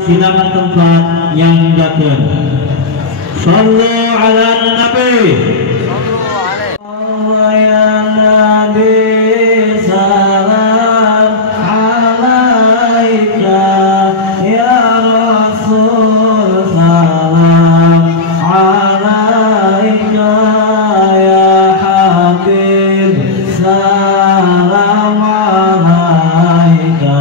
silakan tempat yang datang. Sallu ala Nabi. Allah ya Nabi salam alaika ya Rasul salam alaika ya Habib salam alaika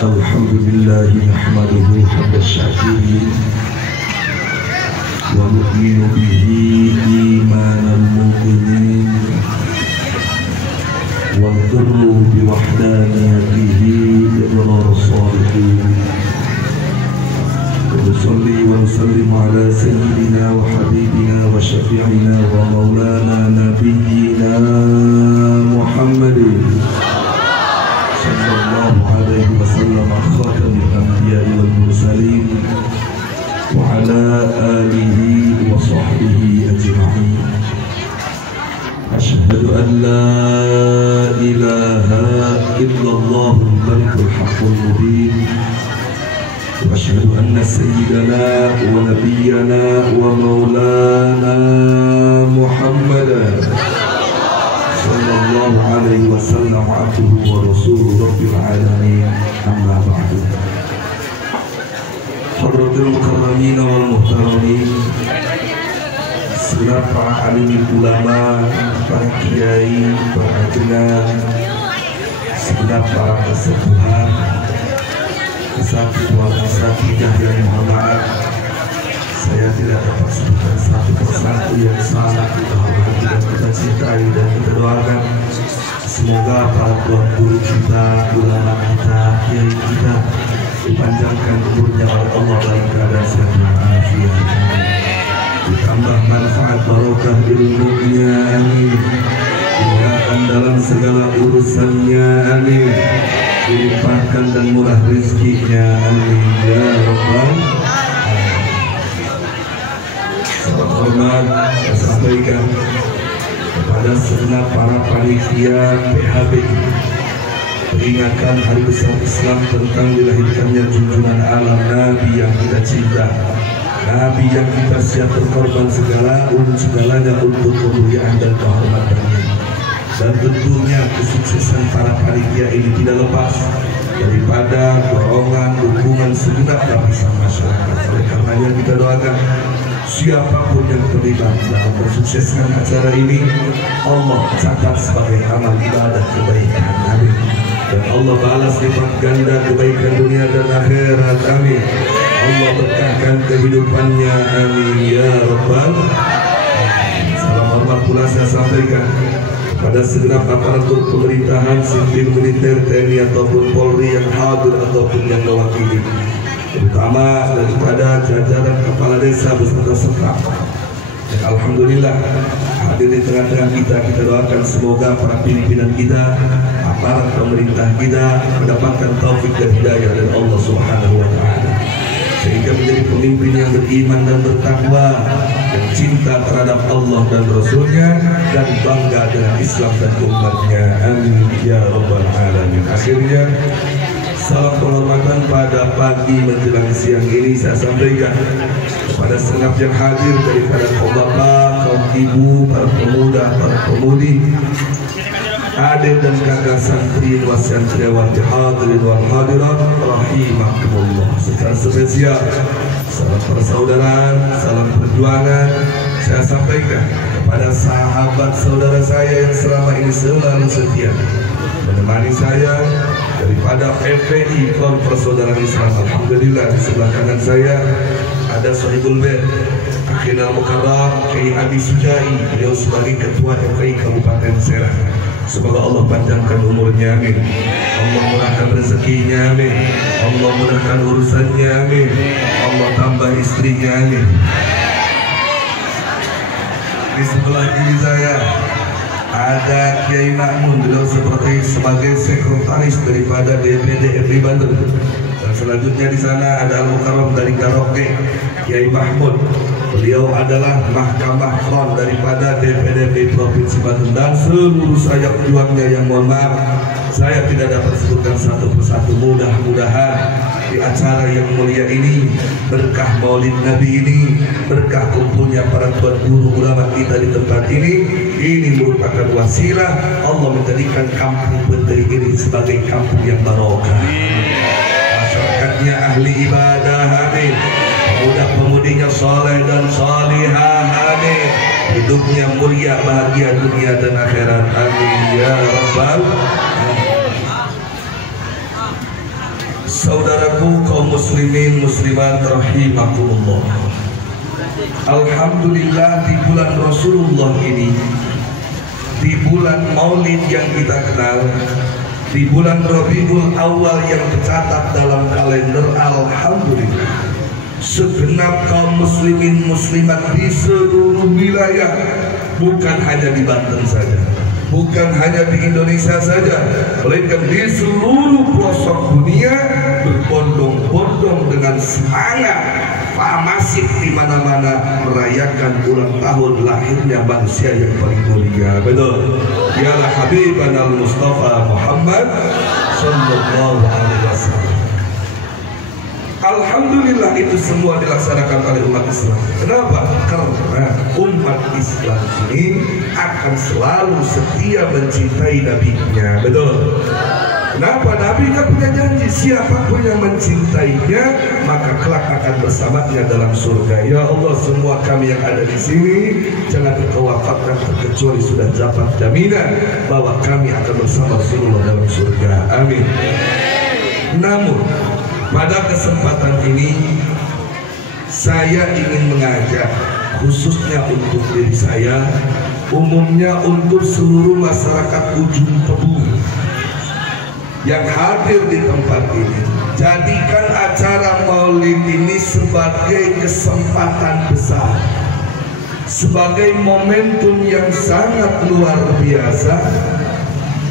Alhamdulillah nahmaduhu hamdan syakirin wa nu'minu bihi imanan muqinin wa nqirru bi wahdaniyatihi wa salihin wa nusalli wa nusallimu ala sayyidina wa habibina wa syafi'ina wa maulana nabiyyina Muhammadin sallallahu alaihi wasallam khatamul anbiya wal mursalin wa ala alihi wa sahbihi ajma'in. Asyhadu an la ilaha illallah al-malikul haqqul mubin wa asyhadu anna sayyidana wa nabiyyana wa maulana Muhammadan sallallahu alaihi wasallam abduhu wa rasuluhu rabbil alamin amma ba'du. Hadratul mukarramin wal muhtaramin, segenap para alim ulama, para kiai, para jenah, segenap para kesepuhan, kesatuan asatidah yang mohon maaf, saya tidak dapat sebutkan satu persatu yang sangat kita hormati dan kita cintai dan kita doakan. Semoga para tuan guru kita, ulama kita, kiai kita dipanjangkan umurnya oleh Allah dalam keadaan sehat dan afiat. Ditambah manfaat barokah ilmunya, amin. Dimudahkan dalam segala urusannya, amin. Dilimpahkan dan murah rezekinya, amin ya rabbal alamin. Salam hormat saya sampaikan kepada segenap para panitia PHB peringatkan hari besar Islam tentang dilahirkannya junjungan alam Nabi yang kita cinta, Nabi yang kita siap berkorban segalanya untuk kemuliaan dan kehormatannya. Dan tentunya kesuksesan para panitia ini tidak lepas daripada dorongan dukungan segenap lapisan masyarakat. Oleh karenanya kita doakan siapapun yang terlibat dalam mensukseskan acara ini, Allah catat sebagai amal ibadah kebaikan, amin. Dan Allah balas lipat ganda kebaikan dunia dan akhirat, amin. Allah berkahkan kehidupannya, amin ya sampaikan pada segenap aparatur pemerintahan, sipil, militer, TNI ataupun Polri yang hadir ataupun yang mewakili, terutama daripada jajaran kepala desa beserta serta. Dan alhamdulillah hadir di tengah-tengah kita doakan semoga para pimpinan kita, aparat pemerintah kita mendapatkan taufik dan hidayah dari Allah Subhanahu wa taala, sehingga menjadi pemimpin yang beriman dan bertakwa dan cinta terhadap Allah dan Rasulnya dan bangga dengan Islam dan umatnya. Amin ya rabbal alamin. Akhirnya salam penghormatan pada pagi menjelang siang ini saya sampaikan kepada segenap yang hadir daripada kaum bapak, kaum ibu, para pemuda, para pemudi, adik dan kakak santri wasantriawan hadirin wal hadirat rahimakumullah. Secara spesial salam persaudaraan, salam perjuangan saya sampaikan kepada sahabat saudara saya yang selama ini selalu setia menemani saya daripada FPI Front Persaudaraan Islam. Alhamdulillah di sebelah kanan saya ada Sohibul Bed Akhirul Mukarram Kiai Abi Sujai, beliau sebagai Ketua FPI Kabupaten Serang. Semoga Allah panjangkan umurnya, amin. Allah murahkan rezekinya, amin. Allah murahkan urusannya, amin. Allah tambah istrinya, amin. Di sebelah kiri saya ada Kiai Makmun, beliau sebagai sekretaris daripada DPD FPI Banten. Dan selanjutnya di sana ada Al-Mukarram dari Karaoke Kiai Mahmud. Beliau adalah Mahkamah Front daripada DPD Provinsi Banten dan seluruh sayap juangnya yang mohon maaf saya tidak dapat sebutkan satu persatu. Mudah-mudahan di acara yang mulia ini, berkah Maulid Nabi ini, berkah kumpulnya para tuan guru ulama kita di tempat ini merupakan wasilah Allah menjadikan kampung Beteri ini sebagai kampung yang barokah. Masyarakatnya ahli ibadah, amin. Pemuda-pemudinya soleh dan salihah, amin. Hidupnya mulia, bahagia dunia dan akhirat, amin ya rabbal alamin. Saudaraku kaum muslimin muslimat rahimakumullah, alhamdulillah di bulan Rasulullah ini, di bulan Maulid yang kita kenal, di bulan Rabiul Awal yang tercatat dalam kalender, alhamdulillah segenap kaum muslimin muslimat di seluruh wilayah, bukan hanya di Banten saja, bukan hanya di Indonesia saja, melainkan di seluruh pelosok dunia berbondong-bondong dengan semangat masif di mana-mana merayakan ulang tahun lahirnya manusia yang paling mulia. Betul, ialah Habibana Mustafa Muhammad sallallahu alaihi wasallam. Alhamdulillah itu semua dilaksanakan oleh umat Islam. Kenapa? Karena umat Islam ini akan selalu setia mencintai nabinya. Betul. Kenapa? Nabinya punya janji, siapapun yang mencintainya maka kelak akan bersamanya dalam surga. Ya Allah, semua kami yang ada di sini jangan Engkau wafatkan terkecuali sudah dapat jaminan bahwa kami akan bersama Rasulullah dalam surga. Amin. Namun pada kesempatan ini saya ingin mengajak khususnya untuk diri saya, umumnya untuk seluruh masyarakat Ujung Tebu yang hadir di tempat ini, jadikan acara Maulid ini sebagai kesempatan besar, sebagai momentum yang sangat luar biasa.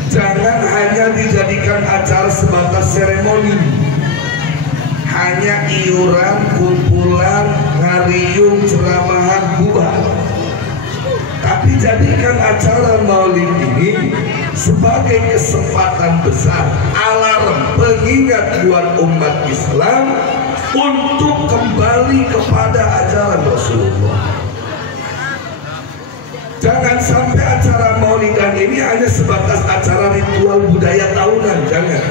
Jangan hanya dijadikan acara sebatas seremoni, hanya iuran, kumpulan, ngariung, ceramahan, bubar. Tapi jadikan acara Maulid ini sebagai kesempatan besar, alarm pengingat buat umat Islam untuk kembali kepada ajaran Rasulullah. Jangan sampai acara Maulidan ini hanya sebatas acara ritual budaya tahunan, jangan.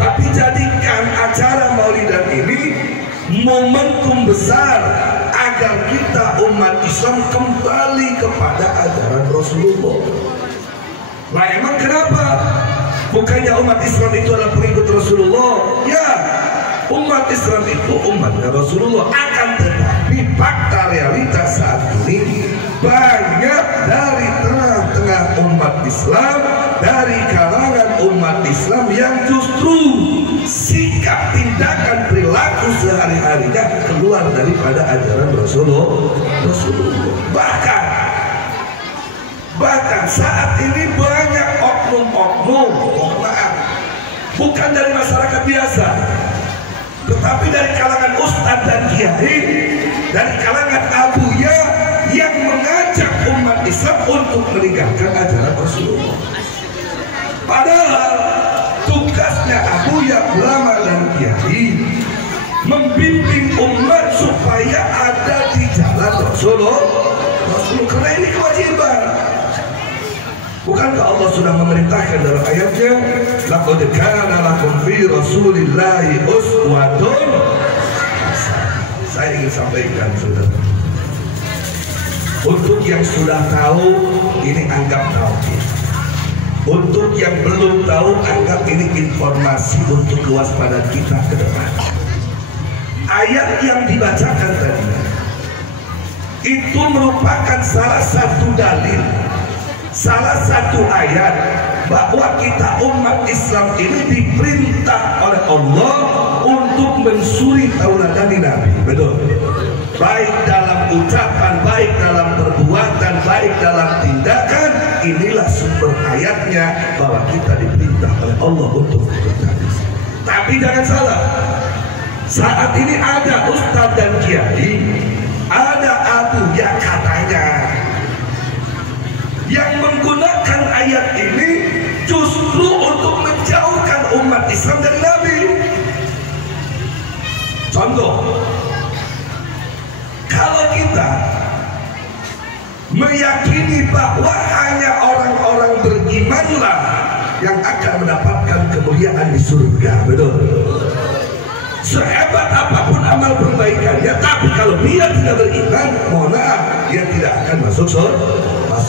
Tapi jadikan acara Maulidan ini momentum besar agar kita umat Islam kembali kepada ajaran Rasulullah. Nah, emang kenapa? Bukannya umat Islam itu adalah pengikut Rasulullah? Ya, umat Islam itu umatnya Rasulullah. Akan tetapi fakta realitas saat ini banyak dari Islam, dari kalangan umat Islam yang justru sikap, tindakan, perilaku sehari-harinya keluar daripada ajaran Rasulullah. Bahkan saat ini banyak oknum-oknum, bukan dari masyarakat biasa, tetapi dari kalangan ustadz dan kiai, dari kalangan abuya yang mengajak umat Islam untuk meninggalkan ajaran Rasulullah. Padahal tugasnya abuya, ulama dan kiai membimbing umat supaya ada di jalan Rasulullah. Karena ini kewajiban. Bukankah Allah sudah memerintahkan dalam ayatnya, laqad kana lakum fi rasulillahi uswatun hasanah. Saya ingin sampaikan, saudara, untuk yang sudah tahu ini anggap tahu, untuk yang belum tahu anggap ini informasi untuk kewaspadaan kita ke depan. Ayat yang dibacakan tadi itu merupakan salah satu dalil, salah satu ayat bahwa kita umat Islam ini diperintah oleh Allah untuk mensuri tauladani Nabi. Betul? Baik dalam ucapan, baik dalam perbuatan, baik dalam tindakan. Inilah sumber ayatnya bahwa kita diperintah oleh Allah untuk bertani. Tapi jangan salah, saat ini ada ustadz dan kiai, ada abu ya katanya, yang menggunakan ayat ini justru untuk menjauhkan umat Islam dari Nabi. Contoh, kalau kita meyakini bahwa hanya orang-orang berimanlah yang akan mendapatkan kemuliaan di surga, betul? Sehebat apapun amal perbaikannya, tapi kalau dia tidak beriman, mohon maaf, dia tidak akan masuk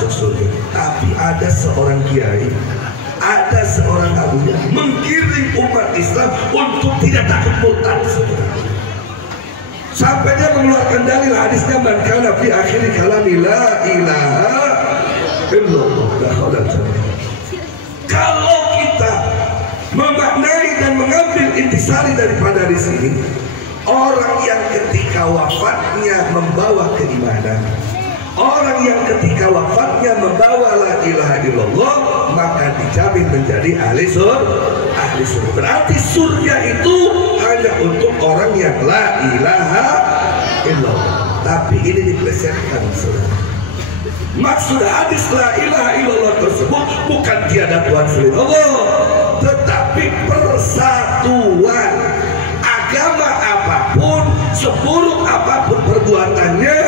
surga. Tapi ada seorang kiai, ada seorang abuya menggiring umat Islam untuk tidak takut murtad. Sampai dia mengeluarkan dalil hadisnya, man kana fi akhir kalami la ilaha illallah. Kalau kita memaknai dan mengambil intisari daripada di sini, orang yang ketika wafatnya membawa keimanan, orang yang ketika wafatnya membawa la ilaha illallah, maka dijamin menjadi ahli surga. Berarti surga itu hanya untuk orang yang la ilaha illallah. Tapi ini diplesetkan, saudara. Maksud hadis la ilaha illallah tersebut bukan tiada Tuhan selain Allah, tetapi persatuan. Agama apapun, seburuk apapun perbuatannya,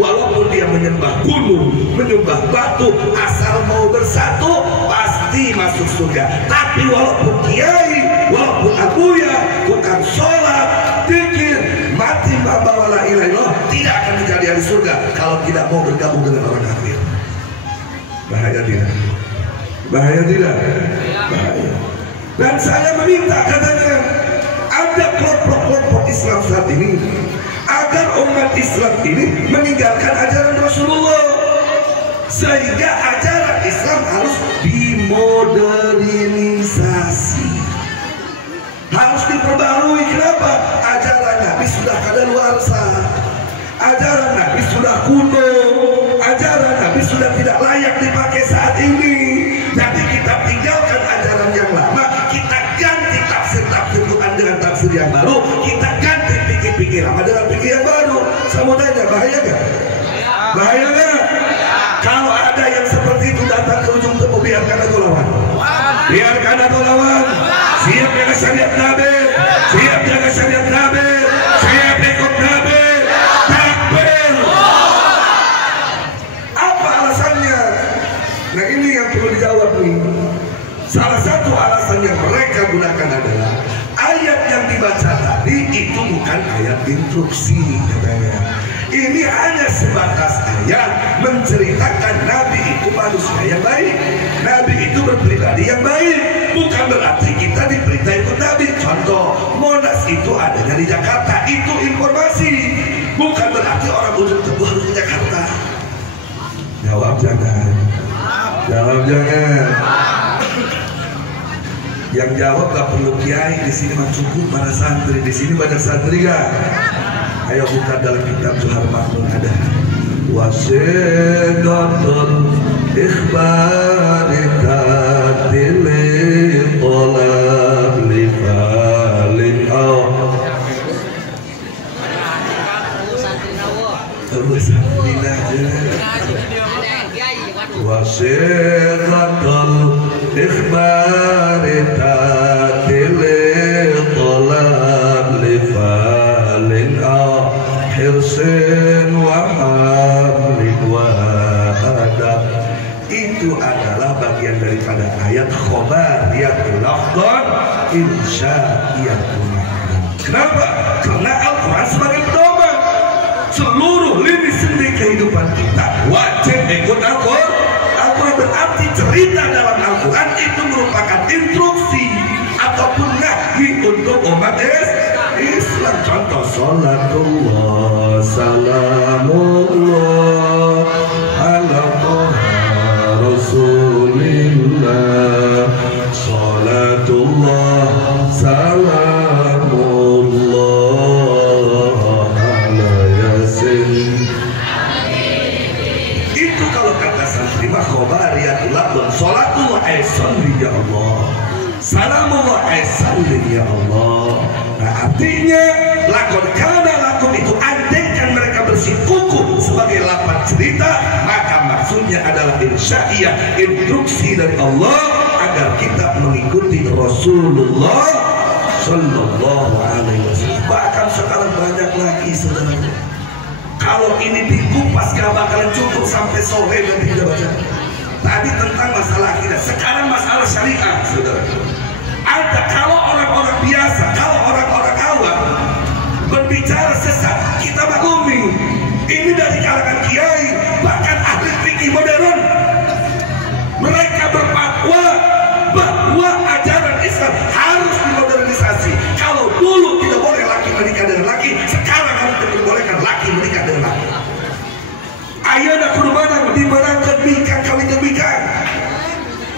walaupun dia menyembah gunung, menyembah batu, asal mau bersatu pasti masuk surga. Tapi walaupun kiai, walaupun abuya, bukan sholat, zikir, mati membawa la ilaha illallah, tidak akan menjadi ahli surga kalau tidak mau bergabung dengan orang kafir. Bahaya tidak? Bahaya tidak? Bahaya. Dan saya meminta, katanya, ada kelompok-kelompok Islam saat ini agar umat Islam ini meninggalkan ajaran Rasulullah, sehingga ajaran Islam harus dimodernisasi, harus diperbarui. Kenapa? Ajaran Nabi sudah kadaluarsa, ajaran Nabi sudah kuno, ajaran Nabi sudah tidak layak dipakai saat ini. Jadi kita tinggalkan ajaran yang lama, kita ganti tafsir Quran dengan tafsir yang baru, kita ganti pikir lama dengan pikir yang baru. Saya mau tanya, bahaya nggak? Bahaya nggak? Kalau ada yang seperti itu datang ke ujung temu, biarkan aku lawan. Biarkan aku lawan. Siap jaga syariat Nabi, siap jaga syariat Nabi, siap ikut Nabi. Takbir. Apa alasannya? Nah, ini yang perlu dijawab nih. Salah satu alasan yang mereka gunakan adalah ayat yang dibaca tadi itu bukan ayat instruksi, katanya. Ini hanya sebatas ayat menceritakan Nabi itu manusia yang baik, Nabi itu berpribadi yang baik. Bukan berarti kita diperintah ikut Nabi. Contoh, Monas itu adanya di Jakarta, itu informasi. Bukan berarti orang ujung tebu harus ke Jakarta. Jawab jangan. Jawab jangan. Yang jawab gak perlu kiai, di sini mah cukup para santri. Di sini banyak santri gak? Ayo buka dalam kitab Johar Maknun ada. Wasiqatul ikhbari katili tolab lifalin wasiqatul ikhbari katili tolab lifalin hirsin wa hamlin wa adab. Itu adalah bagian daripada ayat khobariyatul lafdhan insyaiyatul makna. Kenapa? Karena Al-Quran sebagai pedoman. Seluruh lini sendi kehidupan kita wajib ikut Al-Quran. Al-Quran berarti cerita dalam Al-Quran itu merupakan instruksi ataupun nahi untuk umat Islam. Contoh salatullah salamullah ala rasulillah salatullah salamullah ala yasin. Itu kalau kata santri mah khobariyatul lafdhan. Salatullah salli ya Allah, salamullah salli ya Allah. Nah, artinya lakon kana lakon itu andaikan mereka bersikukuh sebagai lapan cerita, maka maksudnya adalah insya'iyah, instruksi dari Allah agar kita mengikuti Rasulullah Sallallahu Alaihi Wasallam. Bahkan sekarang banyak lagi saudara. Kalau ini dikupas gak bakalan cukup sampai sore dan tidak baca. Tadi tentang masalah akidah, sekarang masalah syariah saudara. Ada kalau orang-orang biasa, kalau orang-orang awam berbicara sesat, kita maklumi. Ini dari kalangan kiai, bahkan ahli fikih modern. Mereka berfatwa bahwa ajaran Islam harus dimodernisasi. Kalau dulu tidak boleh laki menikah dengan laki, sekarang harus diperbolehkan laki menikah dengan laki. Ayana kurbanang dimenangkan bingkang kawin demikian.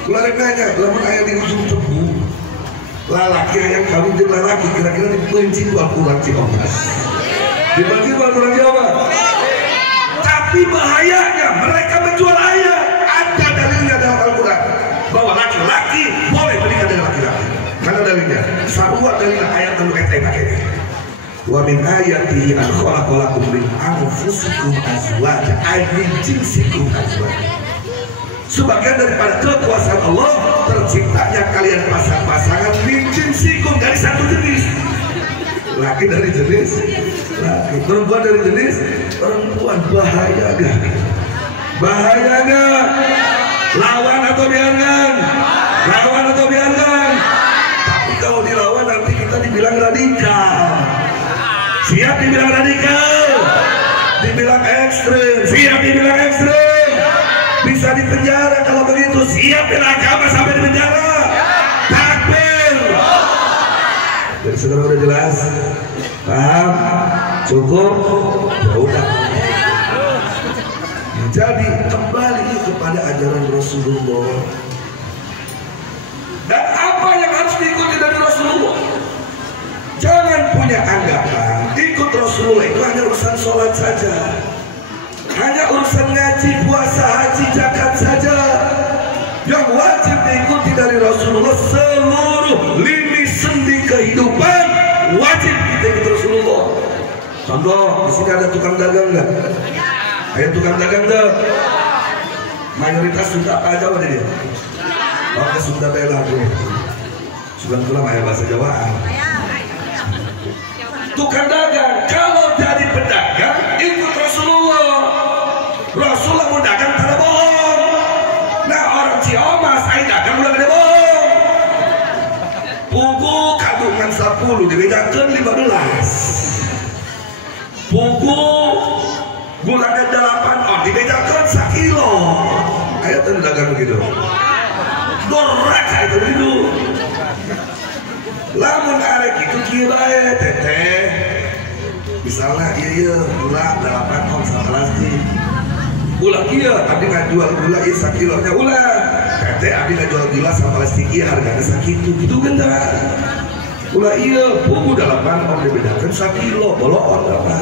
Keluarga nanya, lamun ayah di ujung tebu. Lalaki yang kawin dengan laki kira-kira dibenci dua kurang Cikopas. Dibenci dua kurang Jawa. Tapi bahayanya mereka menjual ayat. Ada dalilnya dalam Al-Quran bahwa laki-laki boleh menikah dengan laki-laki. Mana dalilnya? Sarua dalilnya ayat anu eta pakai. Wa min ayatihi an khalaqalakum min anfusikum azwaja ay min jinsikum azwaja. Sebagian daripada kekuasaan Allah terciptanya kalian pasang-pasangan min jinsikum dari satu jenis. Laki dari jenis laki, perempuan dari jenis perempuan. Bahaya gak? Bahaya gak? Lawan atau biarkan? Lawan atau biarkan? Tapi kalau dilawan nanti kita dibilang radikal. Siap dibilang radikal? Dibilang ekstrem? Siap dibilang ekstrem? Bisa dipenjara kalau begitu. Siap bela agama sampai di penjara. Takbir. Jadi saudara udah jelas? Paham? Cukup? Ya udah. Jadi kembali kepada ajaran Rasulullah. Dan apa yang harus diikuti dari Rasulullah? Jangan punya anggapan ikut Rasulullah itu hanya urusan sholat saja, hanya urusan ngaji, puasa, haji, zakat saja. Yang wajib diikuti dari Rasulullah seluruh lini sendi kehidupan wajib kita ikut Rasulullah. Contoh, di sini ada tukang dagang nggak? Ayo tukang dagang deh. Mayoritas Sunda apa Jawa dia? Oke, Sunda bela tuh. Sudah tulang ayah bahasa Jawaan. Tukang dagang, kalau jadi pedagang ikut Rasulullah. Rasulullah mau dagang pada bohong. Nah orang Ciomas, ayo dagang udah gede bohong. Pugu kandungan 10 dibedakan 15. Pugu gulanya 8 on dibedakan 1 kilo. Ayo tuh dagang begitu. Dorak itu begitu. Lamun arek itu kira teteh misalnya iya gula 8 on 11 Ulah iya, abdi ngajual gula ieu sakilonya ulah. Tete abdi ngajual gula sama plastik ieu hargana sakitu. Kitu genda. Ulah iya, buku dalapan om dibedakeun sakilo, boloon apa.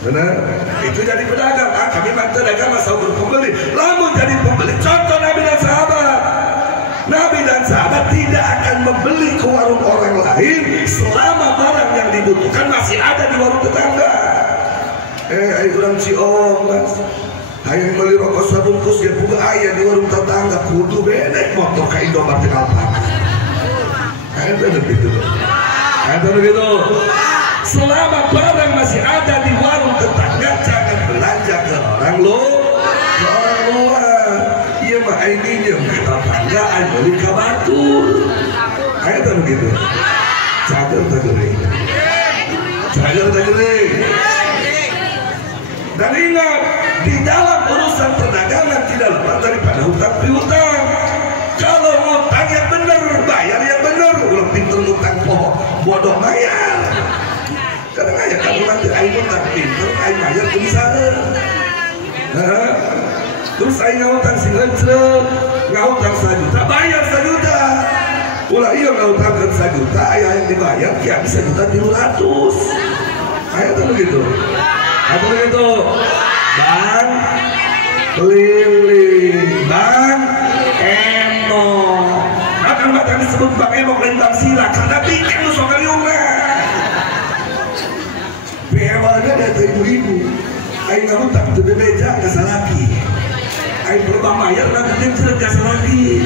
Benar? Itu jadi pedagang. Kami mantan dagang masa berpembeli. Lamun jadi pembeli, contoh Nabi dan sahabat. Nabi dan sahabat tidak akan membeli ke warung orang lain selama barang yang dibutuhkan masih ada di warung tetangga. Ayo orang ciong mas, ayo beli rokok sabungkus ya buka ayah di warung tetangga kudu benek motor ke Indomaret di Alphard. Ayo begitu, ayo begitu. Selama barang masih ada di warung tetangga jangan belanja ke orang luar. Iya mah ini tetangga ayo beli kabatur. Ayo begitu. Cager tak gering, cager tak gering. Dan ingat, di dalam urusan perdagangan tidak lepas daripada hutang piutang. Kalau ngutang yang benar, bayar yang benar. Ulang pinter ngutang pohon, bodoh bayar. Karena ayah kamu nanti ayah ngutang pinter, ayah bayar bisa. Terus ayah ngutang singencrek, ngutang 1 juta, bayar 1 juta. Ulah iya ngutang 1 juta, ayah yang dibayar, ya bisa 1.300. Ayah tahu begitu. Atau begitu, Bang keliling, Bang Emok. Nah kan tadi disebut Bang Emok dan Bang Sila karena bikin lu sok kaliungan. Bewalnya dari ibu-ibu, ayo kamu tak betul beja nggak salah lagi. Ayo berubah mayar nanti dia nggak salah lagi.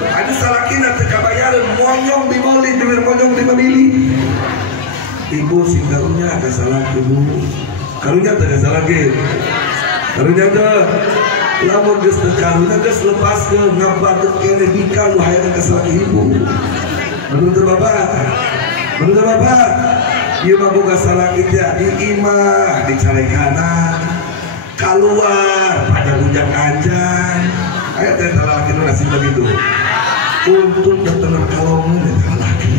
Ada salah lagi nanti kabayaran monyong dimoli, duit monyong dimili. Ibu sing karunya ada salah ibu, karunya ada salah lagi, karunya ada. Lamun geus teu karunya geus lepas ke ngabadet kene bika lu hayang ke salah ibu. Menurut bapak, ieu mah boga salah kita di imah, di cale kanan, keluar pada bujang anjan. Aya teh salah laki nu nasib begitu. Untuk datang kalongan salah laki.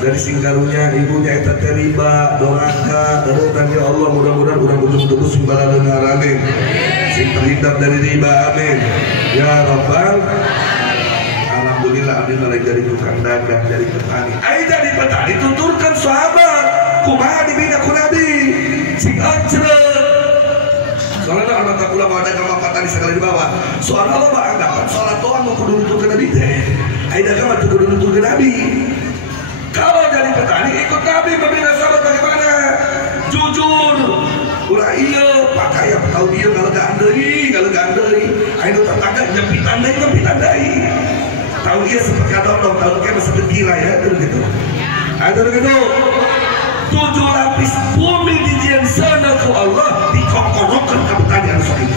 Dari singkarunya ibunya eta teh riba doraka dan ya Allah mudah-mudahan urang ujung terus simbala dengar amin sing terhindar dari riba amin ya rabbal alhamdulillah abdi mulai dari tukang dagang dari petani ai jadi petani tuturkan sahabat kumaha dibina ku Nabi sing anjreut soalnya anak tak ulama dagang petani sekali di bawah soalnya lo anggapan salat doang mau kudu nuturkeun Nabi teh ai dagang mah kudu nuturkeun Nabi. Kalau jadi petani ikut Nabi membina sahabat bagaimana? Jujur. Ulah iya pakaian tahu dia ngalegaan deui. Ayo tetangga nyepitan deui. Tahu dia seperti dong tahu dia masih gila ya gitu. Ayo gitu. 7 lapis bumi dijieun sana ku Allah dikongkorokeun ka petani anu sok itu.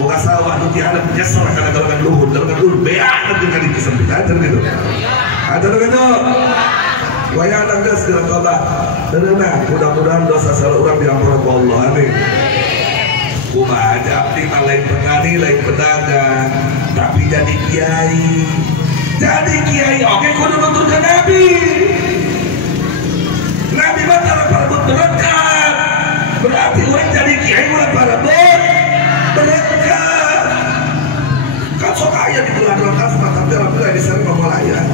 Boga sawah nu tiada nyesel kana galungan luhur beak nanti ka disempitan gitu. Ada begitu, wayang nangges dalam tobat, tenang. Mudah-mudahan dosa salah orang diampuni Allah, amin. Kumaha aja abdi lain petani, lain pedagang, tapi jadi kiai. Jadi kiai, oke kudu nuturkeun Nabi. Nabi mah tara parebut berkat. Berarti orang jadi kiai ulah parebut berkat. Kan sok aya di bulan kasmat, tapi alhamdulillah di sana mamalayan.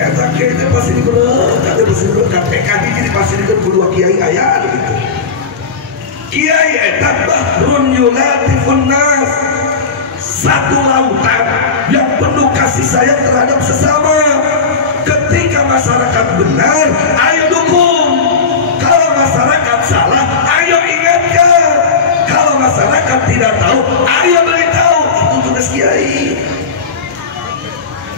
Eta kiai teh pasti diberat, ada berkat PKD jadi pasti diberat kedua kiai aya gitu. Kiai eta bahrun yulatifun nas, satu lautan yang penuh kasih sayang terhadap sesama. Ketika masyarakat benar, ayo dukung. Kalau masyarakat salah, ayo ingatkan. Kalau masyarakat tidak tahu, ayo beritahu. Itu tugas kiai.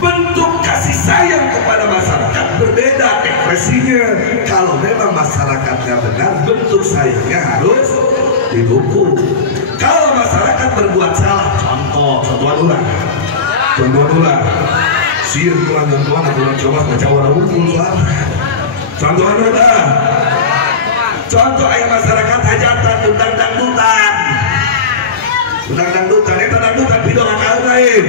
Bentuk kasih sayang kepada masyarakat berbeda ekspresinya. Kalau memang masyarakatnya benar, bentuk sayangnya harus didukung. Kalau masyarakat berbuat salah, contoh ulang. Sir tuan aturan coba baca warna hukum soal. Contoh ulang. Contoh ayat masyarakat hajatan tentang dangdutan. Itu dangdutan pidola lain.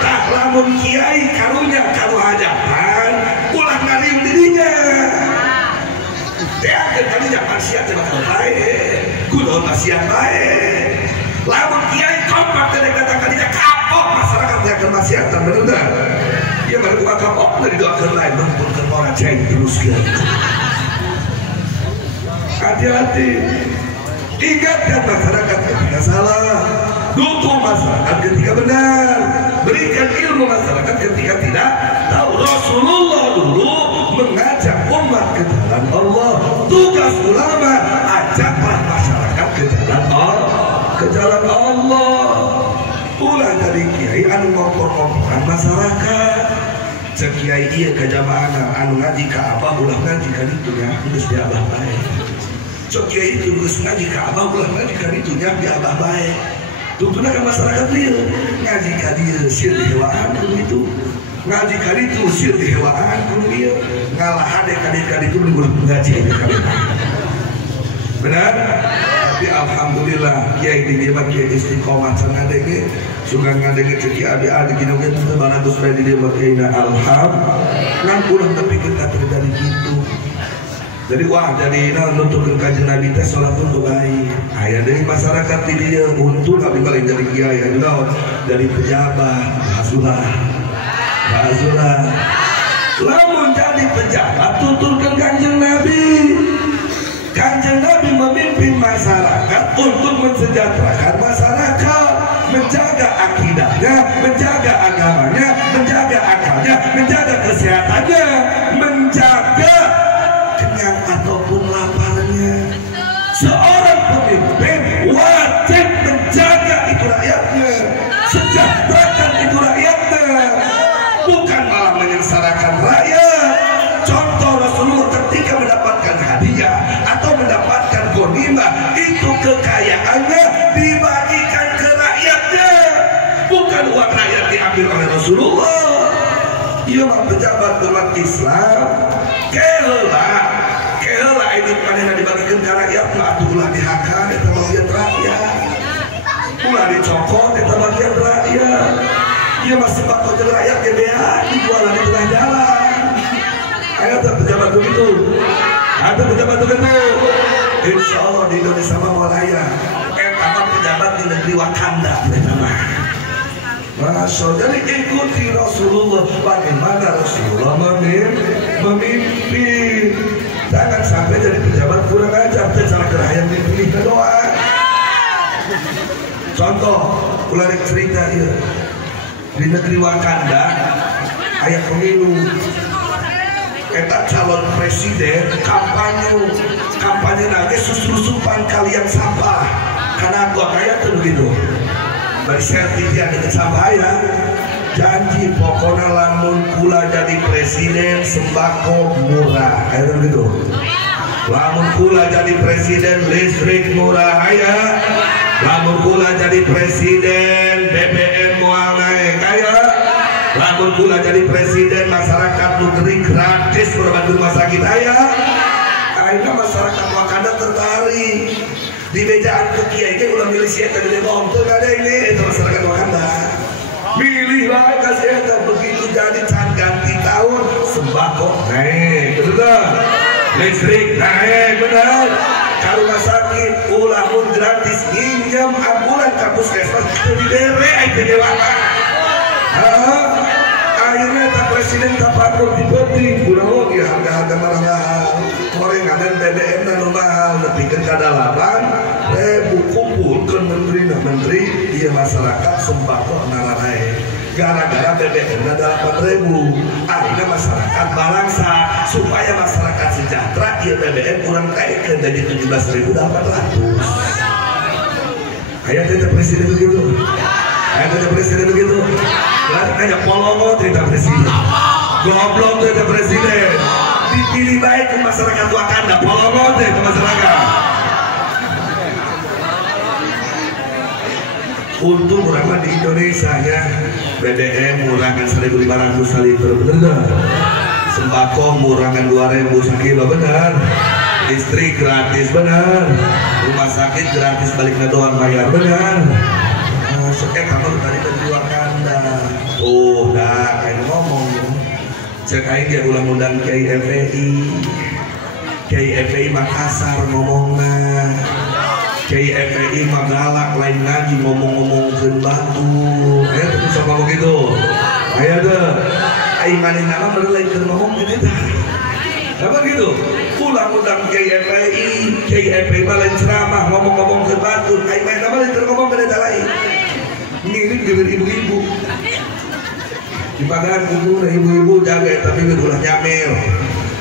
Tak lamun kiai karunya kalau hajatan ulah ngaliung dirinya. sehat kalinya maksiat bakal baik kudu maksiat baik lamun kiai kompak teh datang kalinya kapok masyarakat teh akan maksiatan bener ya baru buka kapok dari doakeun lain mangpun keur orang ceng teruskeun hati-hati ingatkan masyarakat ketika salah dukung masyarakat ketika benar berikan ilmu masyarakat ketika tidak tahu Rasulullah dulu mengajak umat ke jalan Allah tugas ulama ajaklah masyarakat ke jalan Allah ulah dari kiai anu ngompor-ngomporan masyarakat cek kiai ieu ka jamaahna anu ngaji ka abah ulah ngaji ka ditu nya geus di abah bae cek kiai itu geus ngaji ka abah ulah ngaji ka ditu nya di abah bae tutuna ka masyarakat lieu ngaji ka dieu sieun dihewaan kudu itu ngaji ka ditu sieun dihewaan kudu ieu ngalah hade ka ditu ulah ngaji ka ditu benar tapi alhamdulillah kiai di dieu kiai istiqomah can ngadenge suka ngadenge ceki abi-abi dina ge teu baratus bae di dieu kiai alhamdulillah ngan ulah tapi kita dari gitu jadi wah jadi nuntutkeun kanjeng Nabi teh salat teu baik aya deui masyarakat di dieu untung abi balik dari kiai anu naon dari pejabat hasulah lamun jadi pejabat tuturkeun kanjeng Nabi Kanjeng Nabi memimpin masyarakat untuk mensejahterakan masyarakat, menjaga akidahnya, menjaga agamanya, menjaga akalnya, menjaga kesehatannya, menjaga kenyang ataupun laparnya. Seorang pemimpin wajib menjaga itu rakyatnya, sejahterakan itu rakyatnya, bukan malah menyengsarakan rakyat. Contoh Rasulullah ketika mendapatkan hadiah atau mendapatkan ghanimah itu kekayaannya dibagikan ke rakyatnya, bukan uang rakyat diambil oleh Rasulullah. Ia mah pejabat umat Islam keheula ini manehna dibagikan ke rakyat mah atuh ulah dihakan eta bagian rakyat ulah dicokot eta bagian rakyat. Ia mah sembako jeung rakyat ge bea dijualan di tengah jalan. Ada pejabat begitu, ada pejabat begitu. Insya Allah di Indonesia mah walaya. Pertama pejabat di negeri Wakanda pertama. Masya jadi ikuti Rasulullah bagaimana Rasulullah memimpin. Jangan sampai jadi pejabat kurang ajar. Cara kerahayaan dipilih ke doa. Contoh, ulah cerita ya. Di negeri Wakanda ayat pemilu. Eta calon presiden kampanye nage susupan kalian sampah karena gua kayak tuh begitu bari sertifikat deket sampah ya janji pokoknya lamun kula jadi presiden sembako murah kayak begitu lamun kula jadi presiden listrik murah ya lamun kula jadi presiden BBM mual naik kayak lamun kula jadi presiden masyarakat negeri gratis berbantu rumah sakit ayah akhirnya masyarakat Wakanda tertarik di bejaan ke kiai ke ulah milih sieta gede bom tuh gak ada ini itu masyarakat Wakanda milih lah kasih eta begitu jadi can ganti tahun sembako naik betul listrik naik benar kalau rumah sakit ulah pun gratis pinjam ambulan ke puskesmas itu diberi aja dewasa akhirnya tak presiden tak patut dibeti kurang ya harga-harga mahal gorengan dan BBM dan mahal lebihkan kadalaban kumpulkan menteri iya masyarakat sembako nararai gara-gara BBM dan 8.000 akhirnya masyarakat balangsa supaya masyarakat sejahtera iya BBM kurang naikkan jadi 17.400 ayatnya presiden begitu ayatnya presiden begitu hanya polongo tidak presiden goblok tidak presiden dipilih baik ke masyarakat Wakanda polongo tidak masyarakat untung murah di Indonesia ya BBM murahkan 1.500 liter bener sembako murahkan 2.000 sekilo benar listrik gratis benar rumah sakit gratis baliknya doang bayar benar kamu tadi dari Wakanda oh dah kayak ngomong cek aja dia ulang undang Kiai FPI Kiai FPI mah kasar ngomongna, Kiai FPI mah galak lain ngaji ngomong-ngomong batu. Ayo terus ngomong gitu. Ayo deh. Aing maneh nama berlain keur ngomong gitu. Apa gitu? Ulang-ulang Kiai FPI mah lain ceramah ngomong-ngomong keur batu. Aing maneh nama lain keur ngomong ke lain. Ngiring dengan ibu-ibu. Di pagahan kudu ibu-ibu jaga tapi ulah nyamel.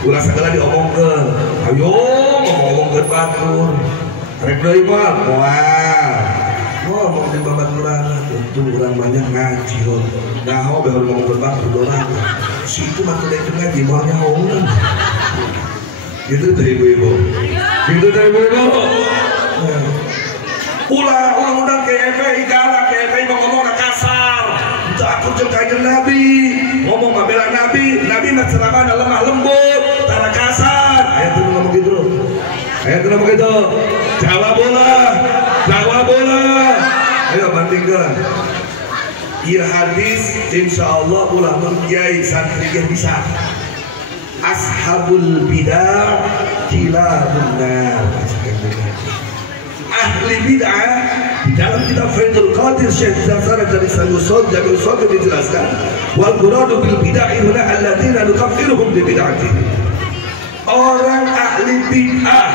Ulah segala diomongkeun. Ayo ngomong ke batur. Rek deui mah moal. Ngomong di babaturan untung urang banyak ngaji loh. Naho bae ngomong ke batur dorang. Situ mah teu deui ngaji moal nyaho. Gitu teh ibu-ibu. Gitu teh ibu-ibu. Ulah undang ke FPI galak, ke FPI mau ngomong kasar. Itu aku jeung kanjeng Nabi, ngomong mah bela Nabi mah ceramah lemah lembut, tara kasar. Aya tuh ngomong gitu. Aya tuh ngomong gitu. Jawab bola. Ayo bandingkeun. Ieu hadis insyaallah ulah mun kiai santri ge bisa. Ashabul bidah kilabun nar. Ahli bid'ah di dalam kitab Faidul Qadir Syekh Zafar dari Sanusod Jamil Sod dijelaskan wal muradu bil bid'ah huna alladziina nukaffiruhum bi bid'atihim. Orang ahli bid'ah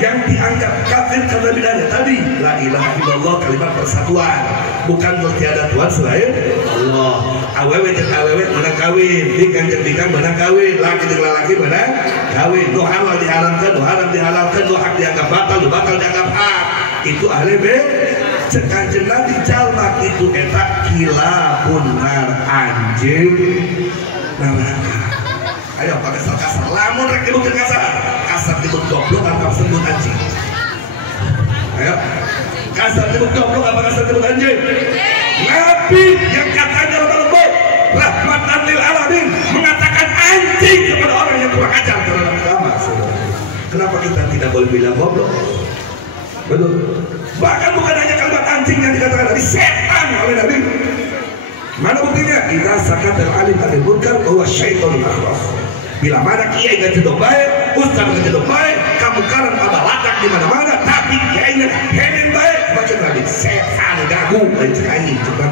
yang dianggap kafir karena bid'ahnya tadi la ilaha illallah kalimat persatuan bukan tiada Tuhan selain Allah. Awewe jeung awewe menang kawin, dikang jeung dikang menang kawin, laki jeung lalaki menang kawin. Nu halal dihalalkeun, nu haram dihalalkeun, nu hak dianggap batal, nu batal dianggap hak. Itu ahli bid'ah. Kanjeng Nabi jalma itu eta kilabun nar anjing neraka. Ayo pakai kasar. Lamun rek disebut kasar disebut goblok atau disebut anjing. Ayo. Kasar disebut goblok apa kasar disebut anjing? Nabi yang katanya lembut rahmatan lil alamin mengatakan anjing kepada orang yang kurang ajar dalam agama. Kenapa kita tidak boleh bilang goblok? Betul. Bahkan bukan hanya kalimat anjing yang dikatakan Nabi, setan oleh Nabi. Mana buktinya? Idza sakata al-alim anil munkar bahwa syaitanun akhras. Bila mana kiai enggak jedok baik, ustaz enggak jedok baik, kamukaran abalatak di mana-mana, tapi kiainya hening baik, macam Nabi setan gagu lain sekali cepat.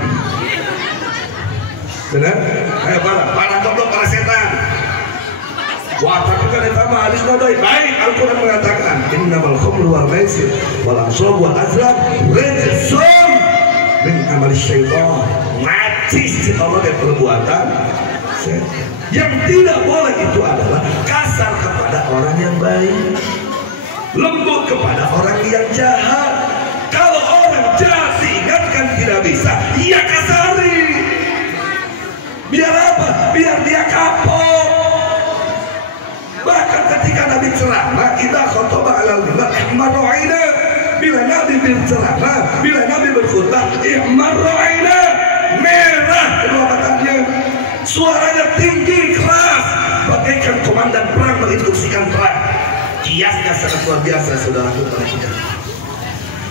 Benar? Ayo para goblok para setan. Wah, tapi kan itu mah hadis nadoi baik. Al-Quran mengatakan innamal khamru wal maisir wal ansab wal azlam rijsun min amali syaitan. Najis Allah dari perbuatan setan. Yang tidak boleh itu adalah kasar kepada orang yang baik, lembut kepada orang yang jahat. Kalau orang jahat diingatkan tidak bisa, ya kasari. Biar apa? Biar dia kapok. Bahkan ketika Nabi ceramah, kita khutbah alal mimbar ihmarru aina. Bila Nabi berceramah, bila Nabi berkhutbah, ihmarru aina, merah kedua matanya, suaranya tinggi keras, bagaikan komandan perang menginstruksikan perang. Kiasnya sangat luar biasa, saudaraku perhatikan.